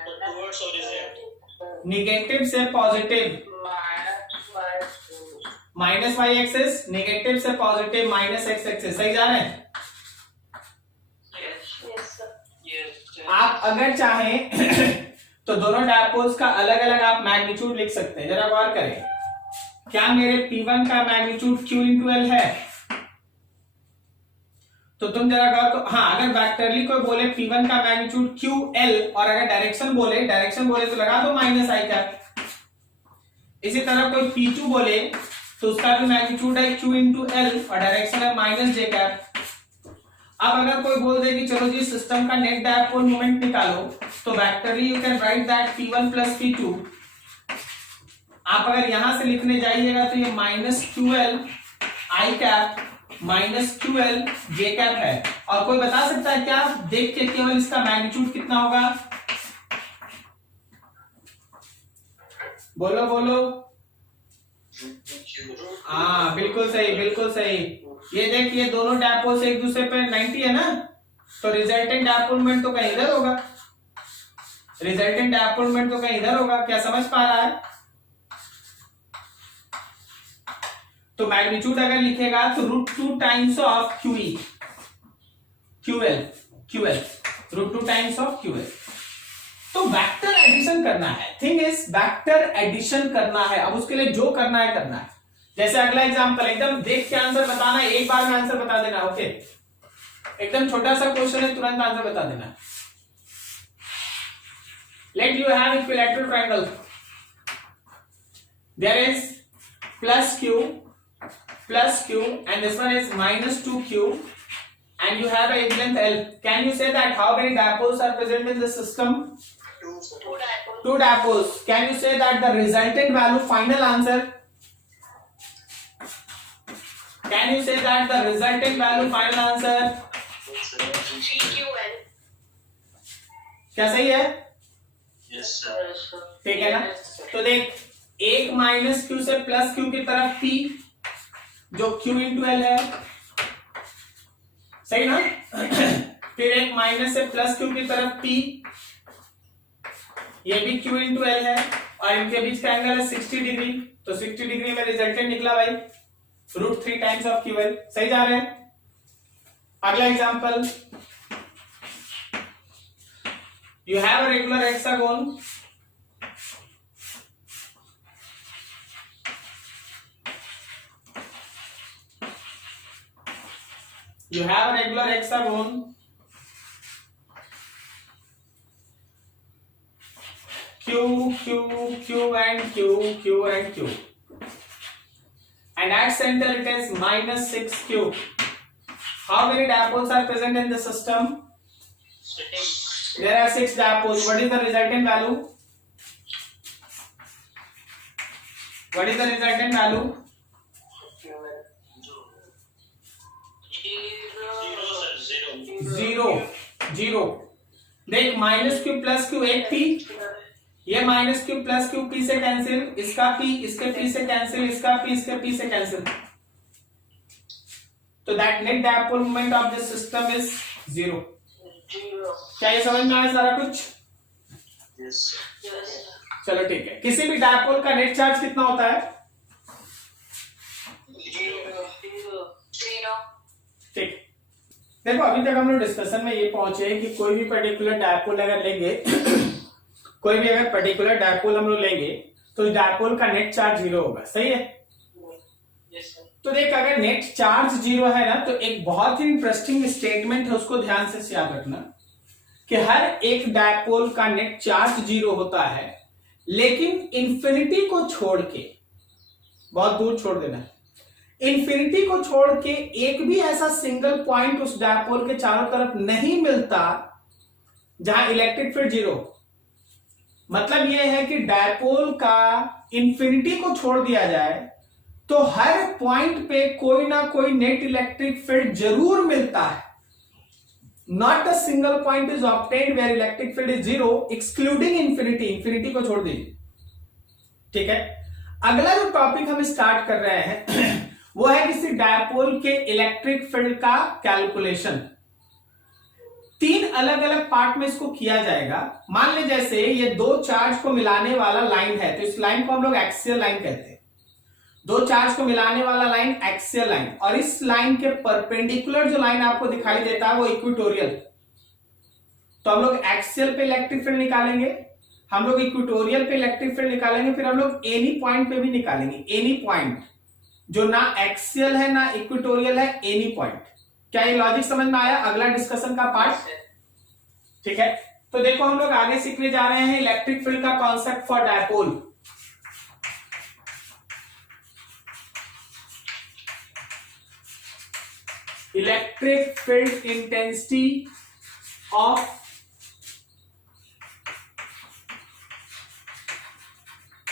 टुवर्ड्स होरिजोन, निगेटिव से positive minus Y axis, negative से पॉजिटिव माइनस एक्स एक्सिस, सही जा रहे हैं। आप अगर चाहें तो दोनों डायपोल्स का अलग अलग आप मैग्नीट्यूड लिख सकते हैं। जरा गौर करें, क्या मेरे P1 का मैग्नीट्यूड Q इंटू एल है? तो तुम जरा गौर करो, हाँ अगर वेक्टरली कोई बोले P1 का मैग्नीट्यूड QL और अगर डायरेक्शन बोले तो लगा दो माइनस आई कैप। इसी तरह कोई P2 बोले तो उसका भी मैग्नीट्यूड है Q इंटू एल और डायरेक्शन है माइनस जे कैप। अब अगर कोई बोल दे कि चलो जी सिस्टम का नेट डायपोल मोमेंट निकालो, तो vectorly you can write that P1 plus P2। आप अगर यहां से लिखने जाइएगा तो ये minus QL I cap minus QL J cap है। और कोई बता सकता है क्या देख के केवल इसका मैग्नीट्यूड कितना होगा? बोलो बोलो। हाँ बिल्कुल सही, बिल्कुल सही। ये देखिए दोनों डायपोल से एक दूसरे पे 90 है ना, तो रिजल्टेंट डायपोल मोमेंट तो कहीं इधर होगा, रिजल्टेंट डायपोल मोमेंट तो कहीं इधर होगा। क्या समझ पा रहा है? तो मैग्नीट्यूड अगर लिखेगा तो √2 times of QL √2 times of QL। तो वेक्टर एडिशन करना है, थिंग इज वेक्टर एडिशन करना है। अब उसके लिए जो करना है करना है। जैसे अगला एग्जांपल, एकदम देख के आंसर बताना है, एक बार में आंसर बता देना, ओके? एकदम छोटा सा क्वेश्चन है, तुरंत आंसर बता देना। Let you have equilateral triangle, there is plus q and this one is minus 2q and you have a length L. Can you say that how many dipoles are present in the system? Two dipoles. Can you say that the resultant value, final answer? Can you say that the resultant value, final answer? 3QL. क्या सही है? Yes sir, ठीक है ना? तो देख, एक minus Q से प्लस क्यू की तरफ P जो Q इंटू एल है, सही ना? फिर एक माइनस से प्लस क्यू की तरफ P, ये भी Q इंटू एल है और इनके बीच का एंगल है 60 डिग्री। तो 60 डिग्री में रिजल्टेंट निकला भाई √3 टाइम्स ऑफ QL। सही जा रहे हैं? अगला example, you have a regular hexagon, you have a regular hexagon Q and Q and at center it is minus 6Q. How many dipoles are present in the system? There are 6 dipoles. What is the resultant value? What is the resultant value? Zero. देख minus Q plus Q एक P, ये minus Q plus Q P से cancel, इसका P इसके P से cancel, इसका P इसके P से कैंसिल। तो that net dipole moment of this system is 0। क्या ये समझ में आया सारा कुछ? यस चलो ठीक है। किसी भी डायपोल का नेट चार्ज कितना होता है? 0। ठीक। देखो अभी तक हम लोग डिस्कशन में ये पहुंचे कि कोई भी पर्टिकुलर डायपोल अगर लेंगे कोई भी अगर पर्टिकुलर डायपोल हम लोग लेंगे तो डायपोल का नेट चार्ज 0 होगा। सही है? तो देख, अगर नेट चार्ज 0 है ना, तो एक बहुत ही इंटरेस्टिंग स्टेटमेंट है, उसको ध्यान से याद रखना कि हर एक डायपोल का नेट चार्ज 0 होता है, लेकिन इंफिनिटी को छोड़ के, बहुत दूर छोड़ देना है, इंफिनिटी को छोड़ के एक भी ऐसा सिंगल पॉइंट उस डायपोल के चारों तरफ नहीं मिलता जहां इलेक्ट्रिक फील्ड 0। मतलब यह है कि डायपोल का इंफिनिटी को छोड़ दिया जाए तो हर पॉइंट पे कोई ना कोई नेट इलेक्ट्रिक फील्ड जरूर मिलता है। Not a single point is obtained where electric field is 0 excluding infinity. Infinity को छोड़ दीजिए, ठीक है? अगला जो टॉपिक हम स्टार्ट कर रहे हैं वो है किसी डायपोल के इलेक्ट्रिक फील्ड का कैलकुलेशन। 3 अलग अलग पार्ट में इसको किया जाएगा। मान लीजिए जैसे ये 2 चार्ज को मिलाने वाला लाइन है, तो इस लाइन को हम लोग एक्सियल लाइन कहते हैं। 2 चार्ज को मिलाने वाला लाइन एक्सियल लाइन, और इस लाइन के परपेंडिकुलर जो लाइन आपको दिखाई देता है वो इक्वेटोरियल। तो हम लोग एक्सियल पे इलेक्ट्रिक फील्ड निकालेंगे, हम लोग इक्वेटोरियल पे इलेक्ट्रिक फील्ड निकालेंगे, फिर हम लोग एनी पॉइंट पे भी निकालेंगे। एनी पॉइंट जो ना एक्सियल है ना इक्वेटोरियल है, एनी पॉइंट। क्या ये लॉजिक समझ में आया? अगला डिस्कशन का पार्ट, ठीक है। तो देखो हम लोग आगे सीखने जा रहे हैं इलेक्ट्रिक फील्ड का concept for dipole. Electric field intensity of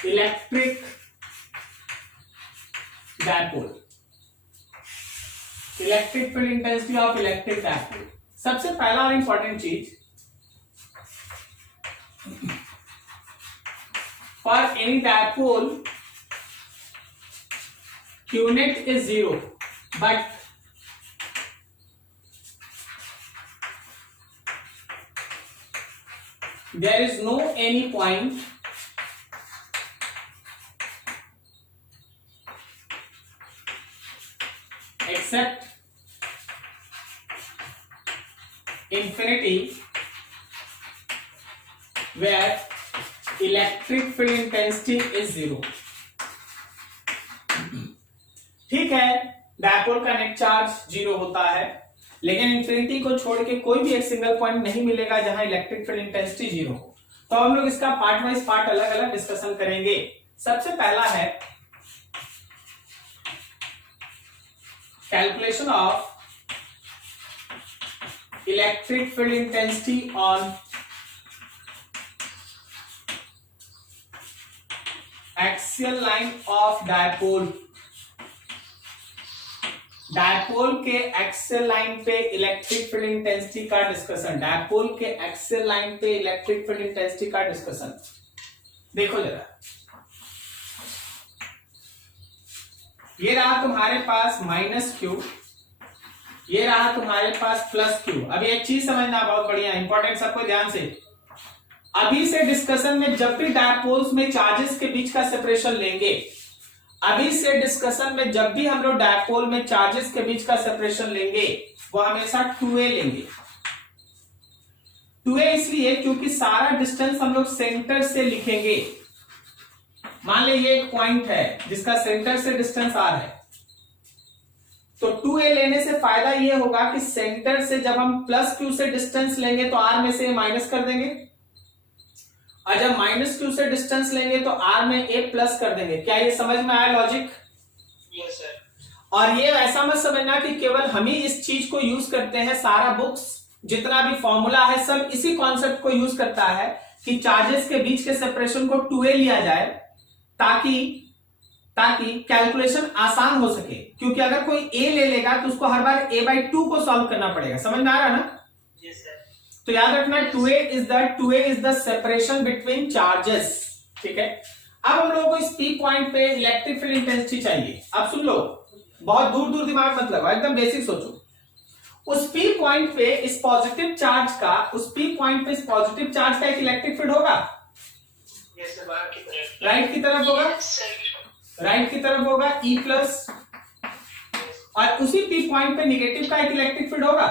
electric dipole. Electric field intensity of electric dipole. सबसे पहला और इंपॉर्टेंट चीज, for any dipole Q net is 0, but there is no any point except infinity where electric field intensity is 0। ठीक है, dipole का net charge 0 होता है, लेकिन इंफिनिटी को छोड़ के कोई भी एक सिंगल पॉइंट नहीं मिलेगा जहां इलेक्ट्रिक फील्ड इंटेंसिटी 0 हो। तो हम लोग इसका पार्ट वाइज पार्ट अलग अलग डिस्कशन करेंगे। सबसे पहला है calculation of electric field intensity on axial line of dipole. Dipole के एक्सियल लाइन पे इलेक्ट्रिक फील्ड इंटेंसिटी का डिस्कशन। डायपोल के एक्सियल लाइन पे इलेक्ट्रिक फील्ड इंटेंसिटी का डिस्कशन। देखो जरा, ये रहा तुम्हारे पास -Q, ये रहा तुम्हारे पास +Q। अभी एक चीज समझना बहुत बढ़िया इंपॉर्टेंट, सबको ध्यान से। अभी से डिस्कशन में जब भी डायपोल्स में चार्जेस के बीच का सेपरेशन लेंगे, अभी से डिस्कशन में जब भी हम लोग डायपोल में चार्जेस के बीच का सेपरेशन लेंगे, वो हमेशा 2a लेंगे। 2a इसलिए क्योंकि सारा डिस्टेंस हम लोग सेंटर से लिखेंगे। मान लीजिए ये एक पॉइंट है जिसका सेंटर से डिस्टेंस r है, तो 2a लेने से फायदा ये होगा कि सेंटर से जब हम +Q से डिस्टेंस लेंगे तो r में से माइनस कर देंगे, और जब -Q से डिस्टेंस लेंगे तो r में a प्लस कर देंगे। क्या ये समझ में आया लॉजिक? Yes sir. और ये ऐसा मत समझना कि केवल हम ही इस चीज को यूज करते हैं, सारा बुक्स जितना भी फॉर्मूला है सब इसी कॉन्सेप्ट को यूज करता है कि चार्जेस के बीच के सेपरेशन को 2a लिया जाए ताकि कैलकुलेशन आसान हो सके। क्योंकि अगर कोई a ले लेगा तो उसको हर बार a/2 को सॉल्व करना पड़ेगा। समझ में आ रहा है ना? Yes sir. तो याद रखना 2a is the separation between charges। ठीक है, अब हम लोगों को इस P पॉइंट पे इलेक्ट्रिक फील्ड इंटेंसिटी चाहिए। अब सुन लो, बहुत दूर दूर दिमाग मत लगाओ, एकदम बेसिक सोचो। उस P पॉइंट पे इस पॉजिटिव चार्ज का एक इलेक्ट्रिक फील्ड होगा। यस सर, बाहर की तरफ। राइट की तरफ होगा, राइट की तरफ होगा E+, और उसी P पॉइंट पे निगेटिव का एक इलेक्ट्रिक फील्ड होगा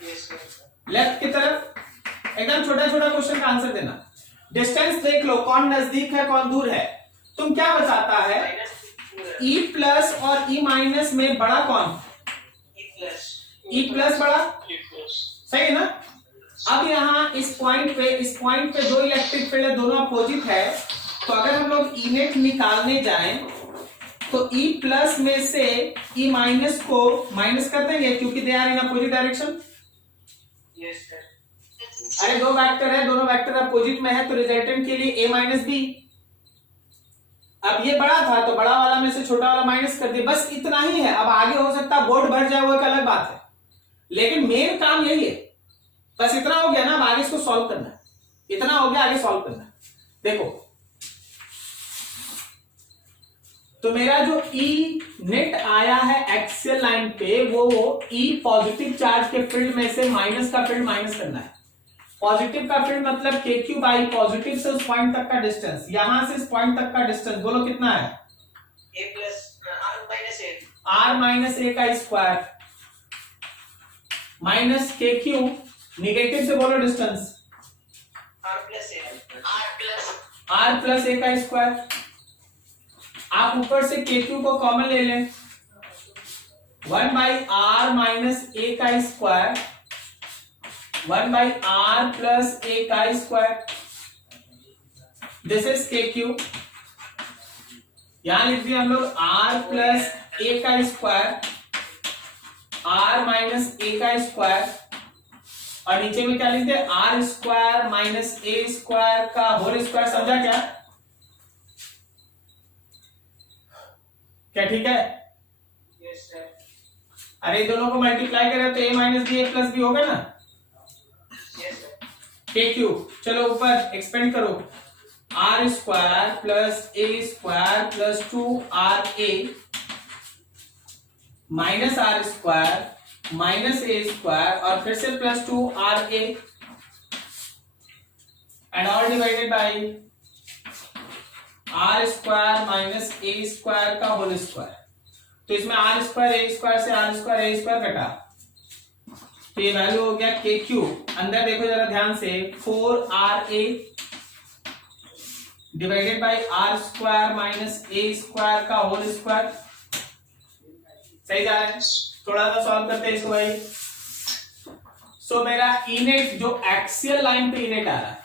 यस सर। लेफ्ट की तरफ। एकदम छोटा छोटा क्वेश्चन का आंसर देना। डिस्टेंस देख लो, कौन नजदीक है कौन दूर है। तुम क्या बताता है, E+ और E- में बड़ा कौन? E+ बड़ा, सही है ना? अब यहाँ इस पॉइंट पे 2 इलेक्ट्रिक फील्ड है, दोनों अपोजिट है। तो अगर हम लोग E नेट निकालने जाएं तो E+ में से E- को माइनस कर देंगे क्योंकि they are in opposite direction. Yes sir. अरे 2 वेक्टर है, दोनों वेक्टर अपोजिट में है, तो रिजल्टेंट के लिए A - B। अब ये बड़ा था तो बड़ा वाला में से छोटा वाला माइनस कर दिया, बस इतना ही है। अब आगे हो सकता है बोर्ड भर जाए, वो एक अलग बात है, लेकिन मेन काम यही है। बस इतना हो गया ना, अब आगे इसको सॉल्व करना है। इतना हो गया, आगे सॉल्व करना है। देखो तो मेरा जो ई नेट आया है एक्सियल लाइन पे वो ई पॉजिटिव चार्ज के फील्ड में से माइनस का फील्ड माइनस करना है। पॉजिटिव का फील्ड मतलब के क्यू बाई पॉजिटिव से उस पॉइंट तक का डिस्टेंस, यहां से इस पॉइंट तक का डिस्टेंस बोलो कितना है? a plus r minus a R minus A का square minus K Q, negative से बोलो distance r plus R plus A का स्क्वायर। आप ऊपर से के क्यू को कॉमन ले लें, 1 बाई आर माइनस ए का square 1 by are plus A का स्क्वायर, दिस इज के क्यू। यहां लिख दिए हम लोग आर प्लस ए का स्क्वायर आर माइनस ए का स्क्वायर, और नीचे में क्या लिखते हैं? R square minus A square का होल स्क्वायर। समझा क्या? क्या ठीक है? yes sir अरे दोनों को मल्टीप्लाई करें तो ए माइनस बी ए प्लस बी होगा ना, yes sir के क्यू। चलो ऊपर एक्सपेंड करो, R square plus A square plus 2 RA minus R square minus A square और फिर से plus 2 RA and all divided by R square minus A square का होल स्क्वायर। तो इसमें आर स्क्वायर ए स्क्वायर से R square A square कटा, तो ये वैल्यू हो गया के क्यू। अंदर देखो जरा ध्यान से, 4RA divided by R square minus A square का होल स्क्वायर। सही जा रहा है? थोड़ा सा सॉल्व करते हैं इसको भाई। सो मेरा इनेट जो एक्सियल लाइन पे इनेट आ रहा है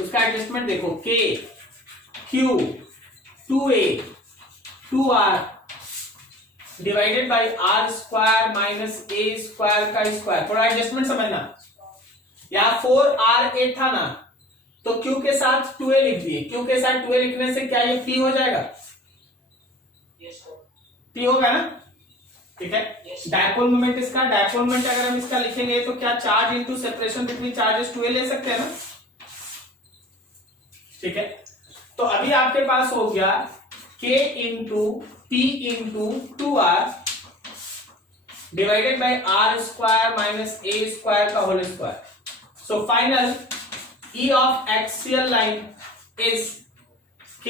उसका एडजस्टमेंट देखो, K Q 2A 2R divided by R square minus A square का स्क्वायर। थोड़ा एडजस्टमेंट समझना, यहाँ 4RA था ना, तो Q के साथ 2A लिख दिए। Q के साथ 2A लिखने से क्या ये P हो जाएगा? yes sir P होगा ना, ठीक है। डायपोल मोमेंट, इसका डायपोल मोमेंट अगर हम इसका लिखेंगे तो क्या charge into separation between charges 2A ले सकते हैं ना, ठीक है। तो अभी आपके पास हो गया K into P into 2R divided by R square minus A square का whole square. So final E of axial line is K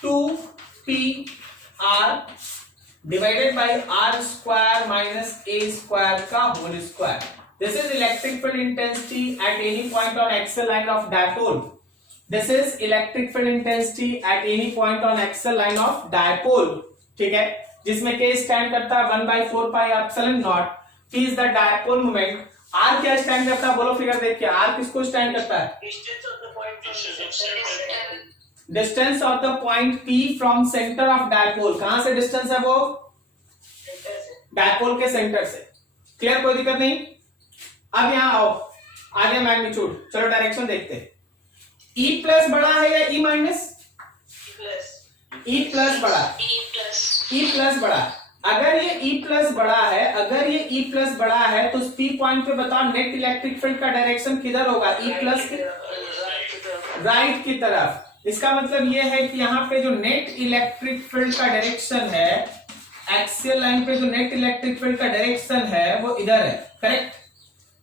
2PR divided by R square minus A square का whole square. This is electric field intensity at any point on axial line of dipole. This is electric field intensity at any point on axial line of dipole. ठीक है, जिसमें K stand करता है 1/4 pi epsilon naught. P is the dipole moment. R क्या stand करता है बोलो figure देख के, आर किसको स्टैंड करता है? Distance of the point P from centre of dipole. कहां से डिस्टेंस है वो? डायपोल के सेंटर से। क्लियर, कोई दिक्कत नहीं। अब यहां आओ, आगे मैग्नीट्यूड। चलो डायरेक्शन देखते हैं। ई प्लस बड़ा है या ई माइनस? ई प्लस बड़ा, ई प्लस बड़ा। अगर ये E प्लस बड़ा है, अगर ये E प्लस बड़ा है तो P पॉइंट पे बताओ नेट इलेक्ट्रिक फील्ड का डायरेक्शन किधर होगा? E प्लस के राइट की तरफ। इसका मतलब ये है कि यहाँ पे जो नेट इलेक्ट्रिक फील्ड का डायरेक्शन है, एक्सियल लाइन पे जो नेट इलेक्ट्रिक फील्ड का डायरेक्शन है वो इधर है। करेक्ट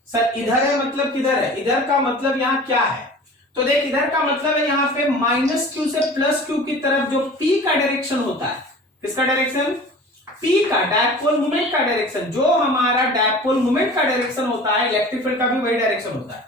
सर, इधर है मतलब किधर है? इधर का मतलब यहाँ क्या है? तो देख, इधर का मतलब है यहाँ पे -Q से +Q की तरफ जो P का डायरेक्शन होता है। किसका डायरेक्शन? P का, डायपोल मोमेंट का डायरेक्शन। जो हमारा डायपोल मोमेंट का डायरेक्शन होता है, इलेक्ट्रिक फील्ड का भी वही डायरेक्शन होता है।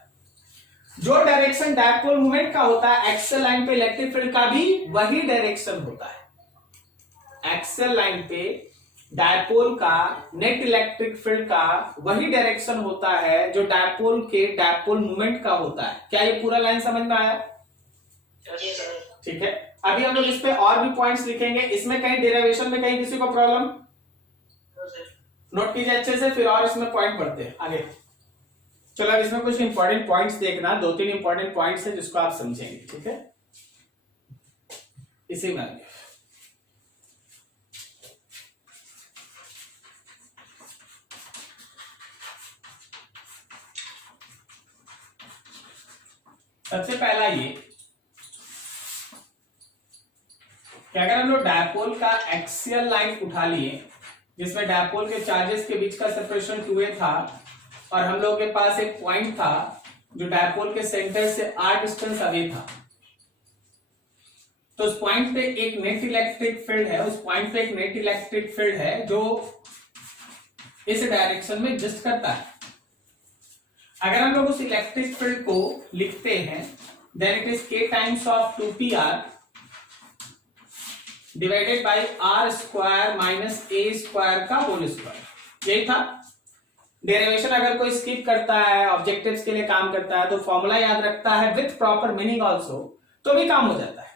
जो डायरेक्शन डायपोल मोमेंट का होता है, एक्सियल लाइन पे इलेक्ट्रिक फील्ड का भी वही डायरेक्शन होता है। एक्सियल लाइन पे डायपोल का, नेट इलेक्ट्रिक फील्ड का वही डायरेक्शन होता है जो डायपोल के डायपोल मोमेंट का होता है। क्या ये पूरा लाइन समझ में आया? ठीक है। अभी हम लोग इस पे और भी पॉइंट्स लिखेंगे। इसमें कहीं डेरिवेशन में कहीं किसी को प्रॉब्लम? नोट कीजिए अच्छे से, फिर और इसमें पॉइंट पढ़ते हैं आगे। चलो अब इसमें कुछ इंपॉर्टेंट पॉइंट्स देखना, 2-3 इंपॉर्टेंट पॉइंट्स है जिसको आप समझेंगे, ठीक है। इसी में सबसे पहला ये कि अगर हम लोग डायपोल का एक्सियल लाइन उठा लिए जिसमें डायपोल के चार्जेस के बीच का सेपरेशन 2a था और हम लोग के पास एक पॉइंट था जो डायपोल के सेंटर से r डिस्टेंस अवे था, तो उस पॉइंट पे एक नेट इलेक्ट्रिक फील्ड है, उस पॉइंट पे एक नेट इलेक्ट्रिक फील्ड है जो इस डायरेक्शन में एग्जिस्ट करता है। अगर हम लोग उस इलेक्ट्रिक फील्ड को लिखते हैं then it is k times of 2pr divided by r square minus a square का होल स्क्वायर। यही था डेरिवेशन। अगर कोई स्किप करता है, ऑब्जेक्टिव्स के लिए काम करता है, तो फॉर्मूला याद रखता है विथ प्रॉपर मीनिंग आल्सो, तो भी काम हो जाता है।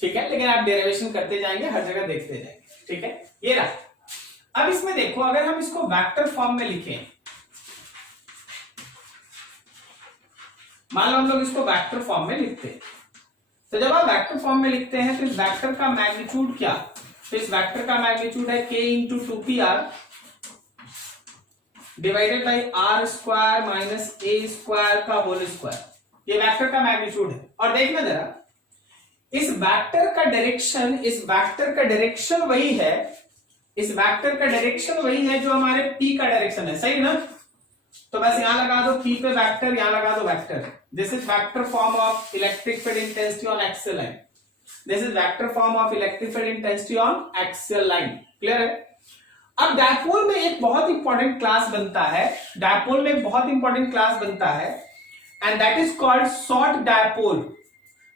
ठीक है, लेकिन आप डेरिवेशन करते जाएंगे, हर जगह देखते जाएंगे। ठीक है, ये रहा। अब इसमें देखो, अगर हम इसको वेक्टर फॉर्म में लिखें, मान लो हम लोग इसको वेक्टर फॉर्म में लिखते हैं, तो जब आप वेक्टर फॉर्म में लिखते हैं तो इस वेक्टर का मैग्नीट्यूड क्या, तो इस वेक्टर का मैग्नीट्यूड है k into 2pr divided by r square minus a square का होल स्क्वायर। ये वेक्टर का मैग्नीट्यूड है। और देखना जरा, इस वेक्टर का डायरेक्शन, इस वेक्टर का डायरेक्शन वही है, इस वेक्टर का डायरेक्शन वही है जो हमारे p का डायरेक्शन है, सही ना। तो बस यहां लगा दो p पे वेक्टर, यहां लगा दो vector. This is vector form of electric field intensity on axial line. This is vector form of electric field intensity on axial line. Clear है। अब डायपोल में एक बहुत इंपॉर्टेंट क्लास बनता है, डायपोल में एक बहुत इंपॉर्टेंट क्लास बनता है and that is called short dipole.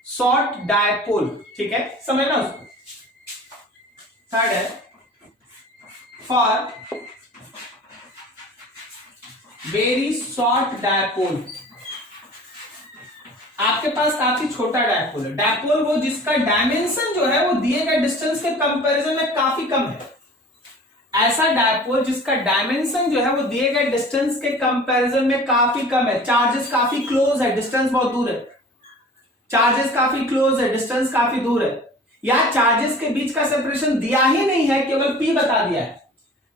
Short dipole, ठीक है, समझना उसको। थर्ड है फॉर वेरी शॉर्ट डायपोल। आपके पास काफी छोटा डायपोल है। डायपोल वो जिसका डायमेंशन जो है वो दिए गए डिस्टेंस के कंपैरिजन में काफी कम है। ऐसा डायपोल जिसका डायमेंशन जो है वो दिए गए डिस्टेंस के कंपैरिजन में काफी कम है। चार्जेस काफी क्लोज है, डिस्टेंस बहुत दूर है। चार्जेस काफी क्लोज है, डिस्टेंस काफी दूर है। या चार्जेस के बीच का सेपरेशन दिया ही नहीं है, केवल p बता दिया है,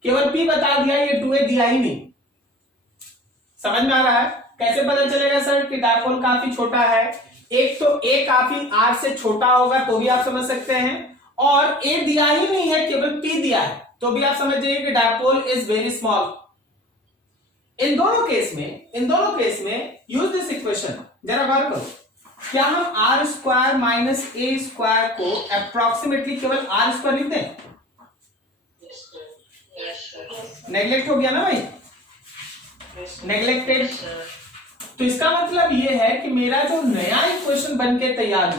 केवल p बता दिया, ये 2a दिया ही नहीं। समझ में आ रहा है? कैसे पता चलेगा सर कि डायपोल काफी छोटा है? एक तो a काफी r से छोटा होगा तो भी आप समझ सकते हैं, और a दिया ही नहीं है, केवल p दिया है तो भी आप समझ जाइए कि डायपोल इज वेरी स्मॉल। इन दोनों केस में यूज दिस इक्वेशन। जरा गौर करो, क्या हम r square minus a square को अप्रोक्सीमेटली केवल r स्क्वायर लिखते हैं? नेग्लेक्ट हो गया ना भाई, नेग्लेक्टेड। तो इसका मतलब ये है कि मेरा जो नया इक्वेशन बनके तैयार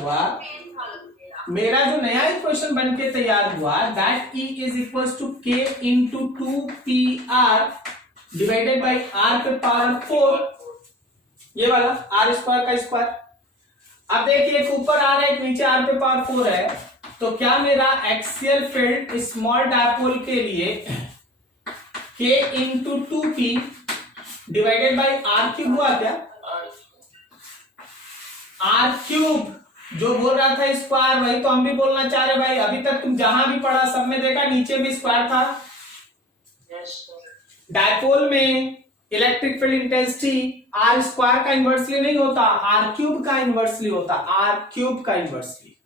हुआ, that E is equal to k into 2pr divided by r पे पावर 4, ये वाला r स्क्वायर का स्क्वायर। अब देखिए, एक ऊपर आ रहा है, एक नीचे r पे पावर 4 है, तो क्या मेरा एक्सियल फील्ड स्मॉल डायपोल के लिए k into 2p divided by r cube हुआ क्या? r cube. जो बोल रहा था स्क्वायर, वही तो हम भी बोलना चाह रहे भाई। अभी तक तुम जहां भी पढ़ा सब में देखा नीचे भी स्क्वायर था। डायपोल में electric field intensity r square का इन्वर्सली नहीं होता, r क्यूब का इन्वर्सली होता, r क्यूब का इन्वर्सली।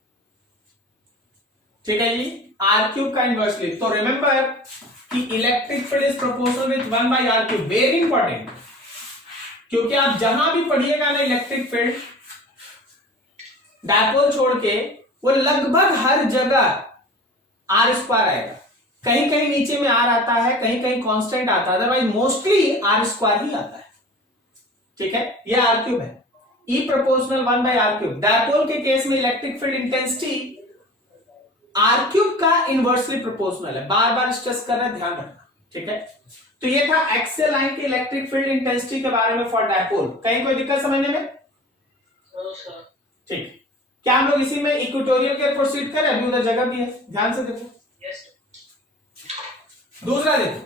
ठीक है जी, r क्यूब का इन्वर्सली। तो रिमेंबर कि electric field is proportional with 1 by r cube. Very important, क्योंकि आप जहां भी पढ़िएगा ना इलेक्ट्रिक फील्ड डायपोल छोड़ के, वो लगभग हर जगह r स्क्वायर आएगा। कहीं कहीं नीचे में r आता है, कहीं कहीं कांस्टेंट आता है, अदरवाइज मोस्टली r स्क्वायर ही आता है। ठीक है, ये r क्यूब है, E proportional 1 by r cube. Dipole के केस में electric field intensity r cube का इनवर्सली प्रोपोर्शनल है। बार बार स्ट्रेस कर रहे हैं, ध्यान रखना। ठीक है, तो ये था एक्सियल लाइन की इलेक्ट्रिक फील्ड इंटेंसिटी के बारे में फॉर डायपोल। कहीं कोई दिक्कत समझने में? ठीक, क्या हम लोग इसी में इक्वेटोरियल के प्रोसीड करें? अभी उधर जगह भी है, ध्यान से देखो। दूसरा देखो,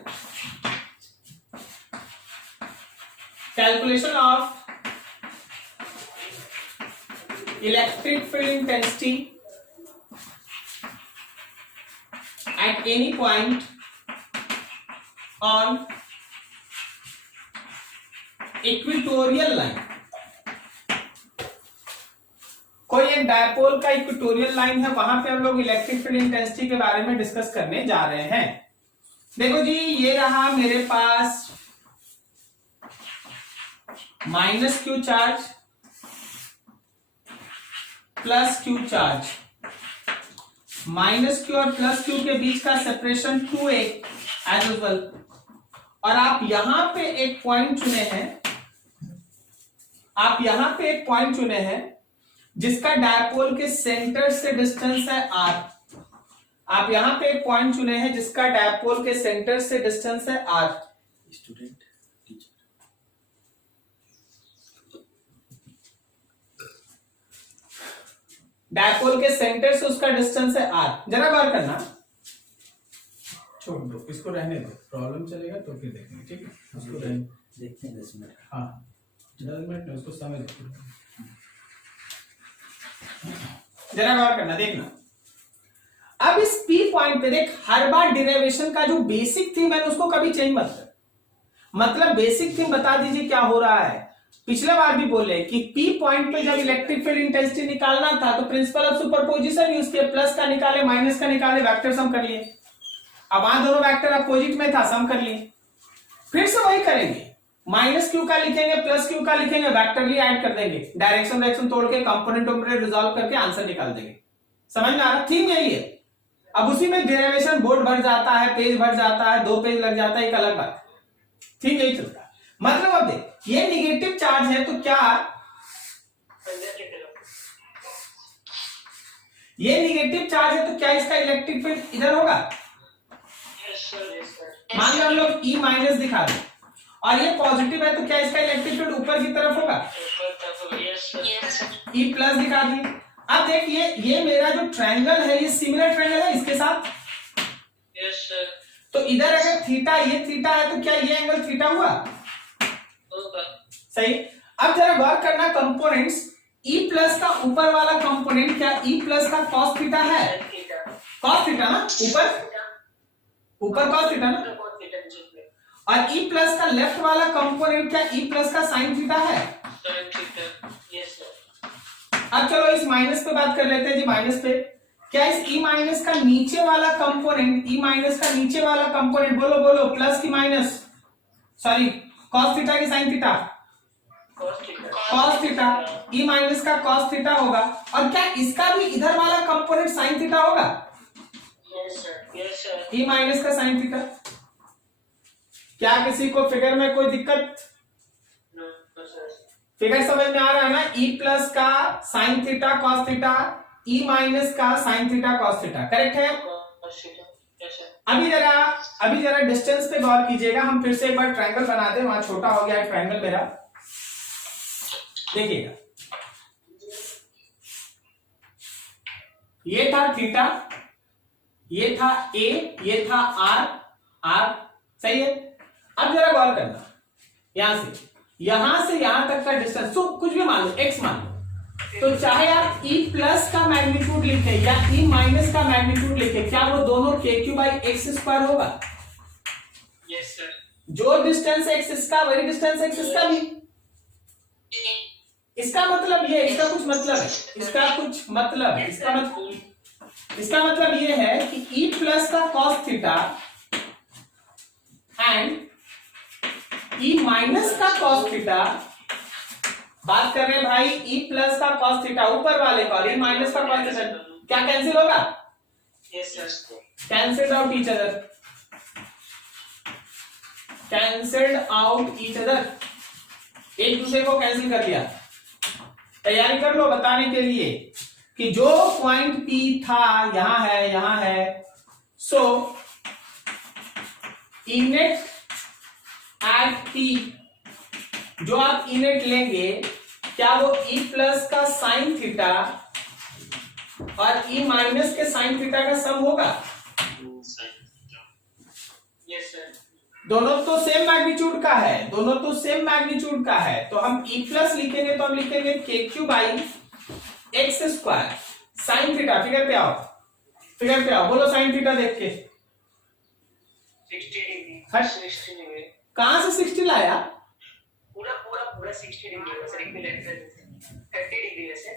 calculation of electric field intensity at any point on equatorial line। कोई एक डायपोल का इक्वेटोरियल लाइन है, वहां पे हम लोग इलेक्ट्रिक फील्ड इंटेंसिटी के बारे में डिस्कस करने जा रहे हैं। देखो जी, ये रहा मेरे पास minus Q charge plus Q charge, minus Q और प्लस क्यू के बीच का सेपरेशन 2a एज यूजुअल। और आप यहां पे एक पॉइंट चुने हैं, आप यहां पे एक पॉइंट चुने हैं जिसका डायपोल के सेंटर से डिस्टेंस है r। आप यहां पे एक पॉइंट चुने हैं जिसका डायपोल के सेंटर से डिस्टेंस है r। स्टूडेंट टीचर डायपोल के सेंटर से उसका डिस्टेंस है r। जरा गौर करना, छोड़ दो इसको, रहने दो, प्रॉब्लम चलेगा तो फिर देखेंगे, ठीक है? उसको रहने, देखते हैं 10 मिनट। हाँ 10 मिनट में उसको समझ, जरा गौर करना, देखना। अब इस P पॉइंट पे देख, हर बार डेरिवेशन का जो बेसिक थीम है उसको कभी चेंज मत कर, मतलब बेसिक थीम बता दीजिए क्या हो रहा है। पिछले बार भी बोले कि P पॉइंट पे जब इलेक्ट्रिक फील्ड इंटेंसिटी निकालना था तो प्रिंसिपल ऑफ सुपरपोजिशन यूज किया, प्लस का निकाले माइनस का निकाले, वेक्टर सम कर लिए। अब वहां दोनों वेक्टर अपोजिट में था, सम कर लिए। फिर से वही करेंगे, माइनस क्यू का लिखेंगे प्लस क्यू का लिखेंगे, वेक्टरली ऐड कर देंगे, डायरेक्शन तोड़ के कंपोनेंट रिजॉल्व करके आंसर निकाल देंगे। समझ में आ रहा? थीम यही है। अब उसी में डेरिवेशन बोर्ड भर जाता है, पेज भर जाता है, 2 पेज लग जाता है, एक अलग बात। ठीक यही चलता है। मतलब अब देख, ये निगेटिव चार्ज है तो क्या, ये निगेटिव चार्ज है तो क्या इसका इलेक्ट्रिक फील्ड इधर होगा? मान लो हम लोग E माइनस दिखा दें और ये पॉजिटिव है तो क्या इसका इलेक्ट्रिक फील्ड ऊपर की तरफ होगा? E प्लस दिखा दी। अब देख, ये मेरा जो ट्रायंगल है ये सिमिलर ट्रायंगल है इसके साथ। तो इधर अगर थीटा, ये थीटा है तो क्या ये एंगल थीटा हुआ? सही। अब जरा गौर करना कंपोनेंट्स, E प्लस का ऊपर वाला कंपोनेंट क्या E प्लस का कॉस थीटा है? कॉस थीटा ना, ऊपर कॉस थीटा ना। और E प्लस का लेफ्ट वाला कंपोनेंट क्या E प्लस का साइन थीटा है? अब चलो इस माइनस पे बात कर लेते हैं जी। माइनस पे क्या इस E माइनस का नीचे वाला कंपोनेंट, E माइनस का नीचे वाला कंपोनेंट, बोलो बोलो, प्लस की माइनस, सॉरी कॉस थीटा की sign theta? Cos theta. E minus का कॉस थीटा होगा। और क्या इसका भी इधर वाला कंपोनेंट साइन थीटा होगा? E माइनस का साइन थीटा। क्या किसी को फिगर में कोई दिक्कत? फिगर समझ में आ रहा है ना? E प्लस का sine theta cos theta, E minus का sine theta cos theta, correct है? अभी जरा डिस्टेंस पे गौर कीजिएगा। हम फिर से एक बार ट्रायंगल बना दें, वहां छोटा हो गया है ट्रायंगल मेरा, देखिएगा। ये था थीटा, ये था A, ये था R सही है। अब जरा गौर करना, यहां से यहां तक का डिस्टेंस, तो कुछ भी मान लो, x मान लो, तो चाहे आप E प्लस का मैग्नीट्यूड लिखे या E माइनस का मैग्नीट्यूड लिखे, क्या वो दोनों KQ/x² होगा? Yes sir. जो डिस्टेंस x इसका वही डिस्टेंस x इसका भी। इसका मतलब ये, इसका कुछ मतलब है, इसका कुछ मतलब है, इसका मतलब ये है कि E प्लस का cos theta and E minus का कॉस थीटा, बात कर रहे हैं भाई E प्लस का कॉस थीटा ऊपर वाले का, और E माइनस का कॉस थीटा, क्या कैंसिल होगा? Yes sir. Cancelled out each other, cancelled out each other, एक दूसरे को कैंसिल कर दिया। तैयारी कर लो बताने के लिए कि जो पॉइंट P था यहां है, सो इनेट एट P, जो आप इनेट लेंगे, क्या वो E प्लस का साइन थीटा और E माइनस के साइन थीटा का सम होगा? Yes sir. दोनों तो सेम मैग्नीट्यूड का है, दोनों तो सेम मैग्नीट्यूड का है, तो हम E प्लस लिखेंगे तो हम लिखेंगे KQ/x² साइन थीटा। फिगर पे आओ, फिगर पे आओ, बोलो साइन थीटा देख के। 60 डिग्री। हट। 60 डिग्री। कहां से 60 लाया? पूरा 60 डिग्री है सर, एक मिनट 30 डिग्री है सर।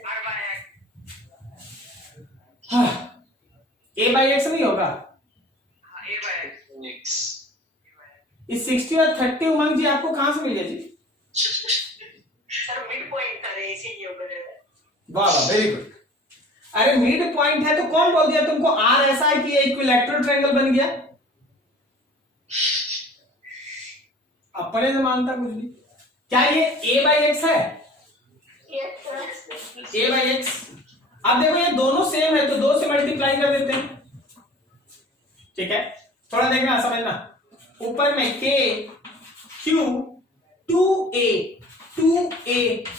ए बाई एक्स नहीं होगा? ए बाय एक्स। इस 60 और 30 उमंग जी आपको कहां से मिल गया जी? सर मिड पॉइंट था रे, इसीलिए हो गया। वाह वाह, वेरी गुड। अरे मिड पॉइंट है तो कौन बोल दिया तुमको आर ऐसा है कि ये इक्विलैटरल ट्रायंगल बन गया? अपने से मानता कुछ भी। क्या ये ए बाई एक्स है? ए बाई एक्स। अब देखो ये दोनों सेम है तो 2 से मल्टीप्लाई कर देते हैं, ठीक है? थोड़ा देखना समझना, ऊपर में के क्यू 2a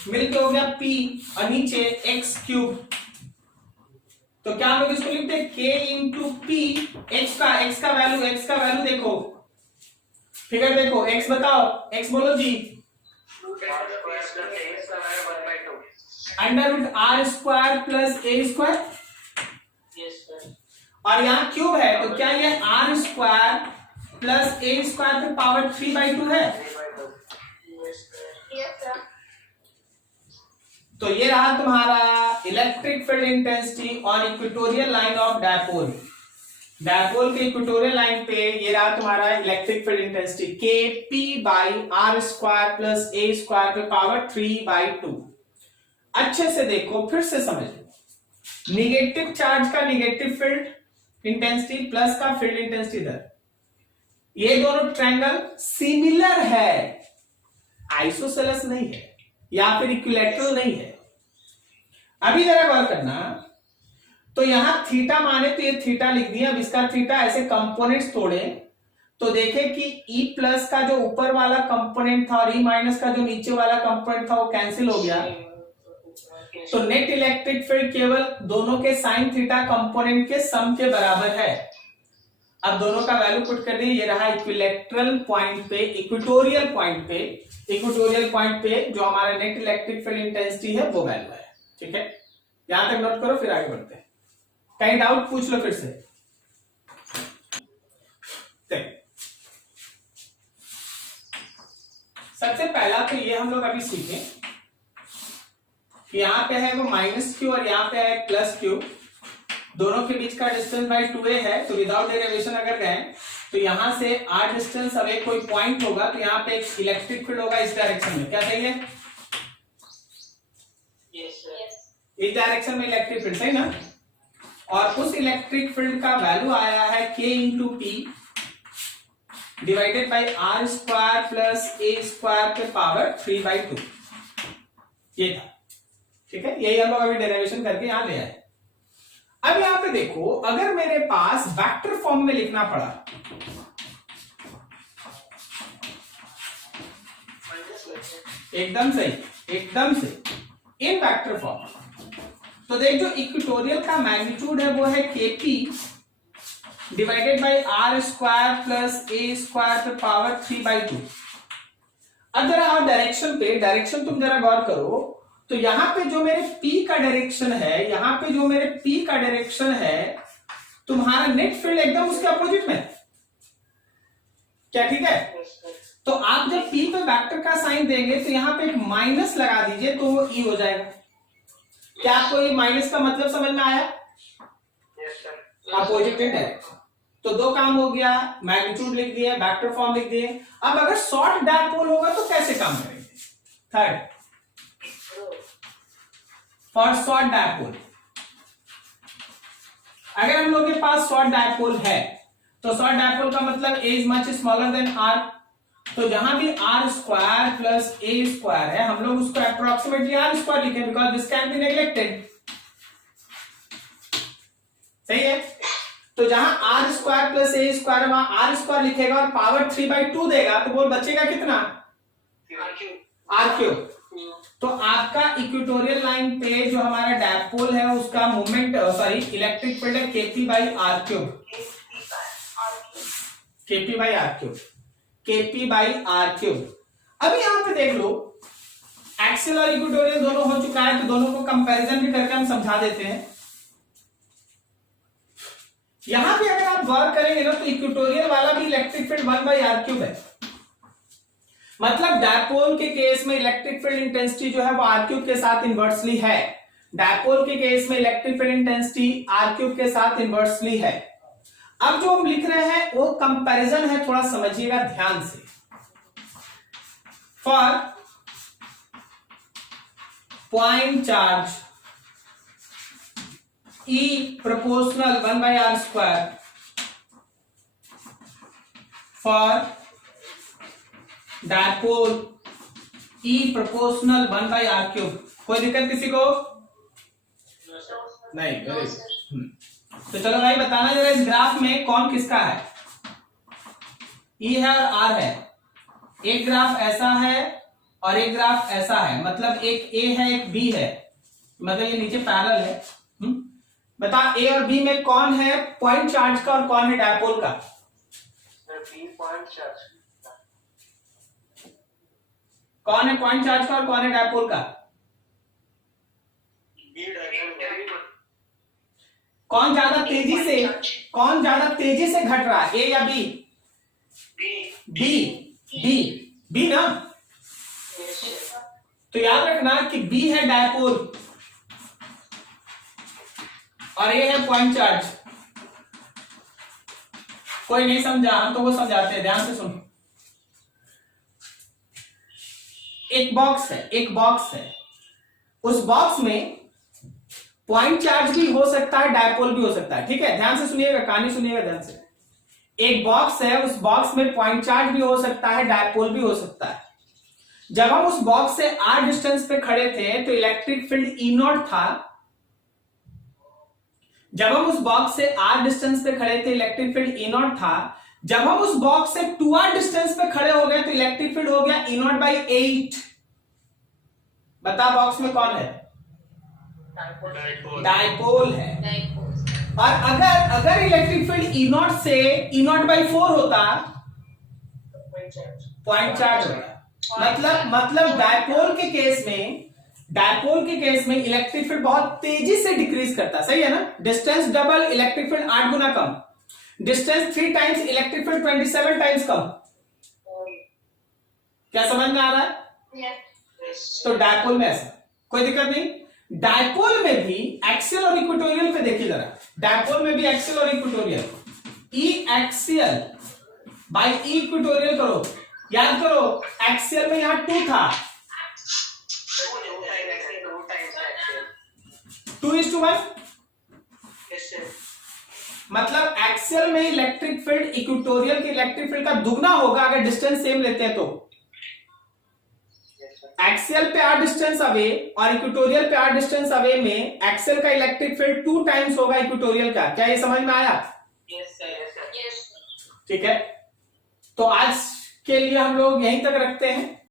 मिलके हो गया p और नीचे x क्यूब। तो क्या हम लोग इसको लिखते हैं k इंटू पी। x का वैल्यू देखो, फिगर देखो, x बताओ, x बोलो जी। Under root R square plus A square, और यहाँ क्यूब है तो क्या ये R square plus A square पे पावर 3/2 है? तो ये रहा तुम्हारा electric field intensity on equatorial line of dipole. Dipole के इक्वेटोरियल लाइन पे ये रहा तुम्हारा electric field intensity K P by R square plus A square पे पावर 3/2। अच्छे से देखो, फिर से समझो, निगेटिव चार्ज का निगेटिव फील्ड इंटेंसिटी प्लस का फील्ड इंटेंसिटी इधर, ये दोनों ट्रायंगल सिमिलर है, आइसोसेलेस नहीं है या फिर इक्विलैटरल नहीं है। अभी जरा गौर करना, तो यहां थीटा माने तो ये थीटा लिख दिया। अब इसका थीटा ऐसे कंपोनेंट्स तोड़े तो देखे कि ई प्लस का जो ऊपर वाला कंपोनेंट था और ई माइनस का जो नीचे वाला कंपोनेंट था वो कैंसिल हो गया। तो नेट इलेक्ट्रिक फील्ड केवल दोनों के साइन थीटा कंपोनेंट के सम के बराबर है। अब दोनों का वैल्यू पुट कर दिए, ये रहा इक्विलैटरल पॉइंट पे, इक्वेटोरियल पॉइंट पे जो हमारा नेट इलेक्ट्रिक फील्ड इंटेंसिटी है वो वैल्यू है, ठीक है? यहां तक नोट करो, फिर आगे बढ़ते हैं। कहीं डाउट पूछ लो फिर से। सबसे पहला तो ये हम लोग अभी सीखे कि यहां पे है वो माइनस क्यू और यहां पे है प्लस क्यू, दोनों के बीच का डिस्टेंस बाई 2a है। तो विदाउट डेरिवेशन अगर गए तो यहां से r डिस्टेंस अवे कोई पॉइंट होगा तो यहां पे एक इलेक्ट्रिक फील्ड होगा इस डायरेक्शन में। क्या चाहिए? इस डायरेक्शन में इलेक्ट्रिक फील्ड, सही ना? और उस इलेक्ट्रिक फील्ड का वैल्यू आया है k into P divided by R square plus A square पे पावर 3/2, ये था, ठीक है? यही हम लोग अभी डेरिवेशन करके यहां ले आए। अब यहां पे देखो, अगर मेरे पास वेक्टर फॉर्म में लिखना पड़ा, एकदम से इन वेक्टर फॉर्म, तो देख जो इक्वेटोरियल का मैग्नीट्यूड है वो है K P divided by R square plus A square पे पावर 3/2। अब जरा और डायरेक्शन तुम जरा गौर करो, तो यहां पे जो मेरे P का डायरेक्शन है, तुम्हारा नेट फील्ड एकदम उसके अपोजिट में, क्या ठीक है? तो आप जब P पे वेक्टर का साइन देंगे तो यहां पे एक माइनस लगा दीजिए तो वो E हो जाएगा। क्या आपको ये माइनस का मतलब समझ में आया? Opposite and direct. तो दो काम हो गया, मैग्नीट्यूड लिख दिए, वेक्टर फॉर्म लिख दिए। अब अगर शॉर्ट डायपोल होगा तो कैसे काम करेंगे? थर्ड, फॉर शॉर्ट डायपोल, अगर हम लोग के पास शॉर्ट डायपोल है तो शॉर्ट डायपोल का मतलब A is much smaller than R. तो जहां भी R square plus A square है, हम लोग उसको अप्रोक्सीमेटली आर स्क्वायर लिखे, because this can be neglected, सही है? तो जहां R square plus A square है वहां आर स्क्वायर लिखेगा और पावर 3/2 देगा, तो बोल बचेगा कितना? R cube. तो आपका इक्वेटोरियल लाइन पे जो हमारा डायपोल है उसका मूवमेंट इलेक्ट्रिक फील्ड है K P by R cube, K P by R cube. अभी यहां पे देख लो, एक्सियल और इक्वेटोरियल दोनों हो चुका है, तो दोनों को कंपैरिजन भी करके हम समझा देते हैं। यहां पे अगर आप गौर करेंगे ना तो इक्वेटोरियल वाला भी इलेक्ट्रिक फील्ड 1/r क्यूब है। मतलब डायपोल के केस में इलेक्ट्रिक फील्ड इंटेंसिटी जो है वो आर क्यूब के साथ इनवर्सली है, डायपोल के केस में इलेक्ट्रिक फील्ड इंटेंसिटी r³ के साथ इनवर्सली है। अब जो हम लिख रहे हैं वो कंपैरिजन है, थोड़ा समझिएगा ध्यान से। For point charge E proportional 1/r², for dipole E proportional 1/r³। कोई दिक्कत किसी को? नहीं, वेरी गुड। तो चलो भाई बताना जरा इस ग्राफ में कौन किसका है। E है और R है। एक ग्राफ ऐसा है और एक ग्राफ ऐसा है, मतलब एक A है एक B है, मतलब ये नीचे पैरेलल है। बता ए और बी में कौन है पॉइंट चार्ज का और कौन है डायपोल का? B point charge. कौन है पॉइंट चार्ज का और कौन है डायपोल का? B dipole. कौन ज्यादा तेजी से घट रहा है, ए या बी? बी ना। तो याद रखना कि बी है डायपोल और ये है पॉइंट चार्ज। कोई नहीं समझा, हम तो वो समझाते हैं, ध्यान से सुन। एक बॉक्स है, उस बॉक्स में पॉइंट चार्ज भी हो सकता है, डायपोल भी हो सकता है। ठीक है, ध्यान से सुनिएगा, कहानी सुनिएगा ध्यान से। एक बॉक्स है, उस बॉक्स में पॉइंट चार्ज भी हो सकता है, डायपोल भी हो सकता है। जब हम उस बॉक्स से r डिस्टेंस पे खड़े थे तो इलेक्ट्रिक फील्ड E0 था। जब हम उस बॉक्स से r डिस्टेंस पे खड़े थे इलेक्ट्रिक फील्ड E0 था। जब हम उस बॉक्स से 2r डिस्टेंस पे खड़े हो गए तो इलेक्ट्रिक फील्ड हो गया E0/8। बता बॉक्स में कौन है? डायपोल है। और अगर इलेक्ट्रिक फील्ड E0 से E0/4 होता पॉइंट चार्ज होता। मतलब डायपोल के केस में इलेक्ट्रिक फील्ड बहुत तेजी से डिक्रीज करता है, सही है ना। डिस्टेंस डबल, इलेक्ट्रिक फील्ड 8 गुना कम। Distance 3 times, electric field 27 times कम। क्या समझ में आ रहा है? तो डायपोल में ऐसा कोई दिक्कत नहीं। डायपोल में भी एक्सियल और इक्वेटोरियल पे देखिए जरा। डायपोल में भी एक्सियल और इक्वेटोरियल, ई एक्सियल बाय ई इक्वेटोरियल करो। याद करो एक्सियल में यहां 2 था, 2:1। मतलब एक्सियल में इलेक्ट्रिक फील्ड इक्वेटोरियल के इलेक्ट्रिक फील्ड का दुगना होगा अगर डिस्टेंस सेम लेते हैं तो। एक्सियल पे r डिस्टेंस अवे और इक्वेटोरियल पे r डिस्टेंस अवे में एक्सियल का इलेक्ट्रिक फील्ड 2 टाइम्स होगा इक्वेटोरियल का। क्या ये समझ में आया? ठीक है, तो आज के लिए हम लोग यहीं तक रखते हैं।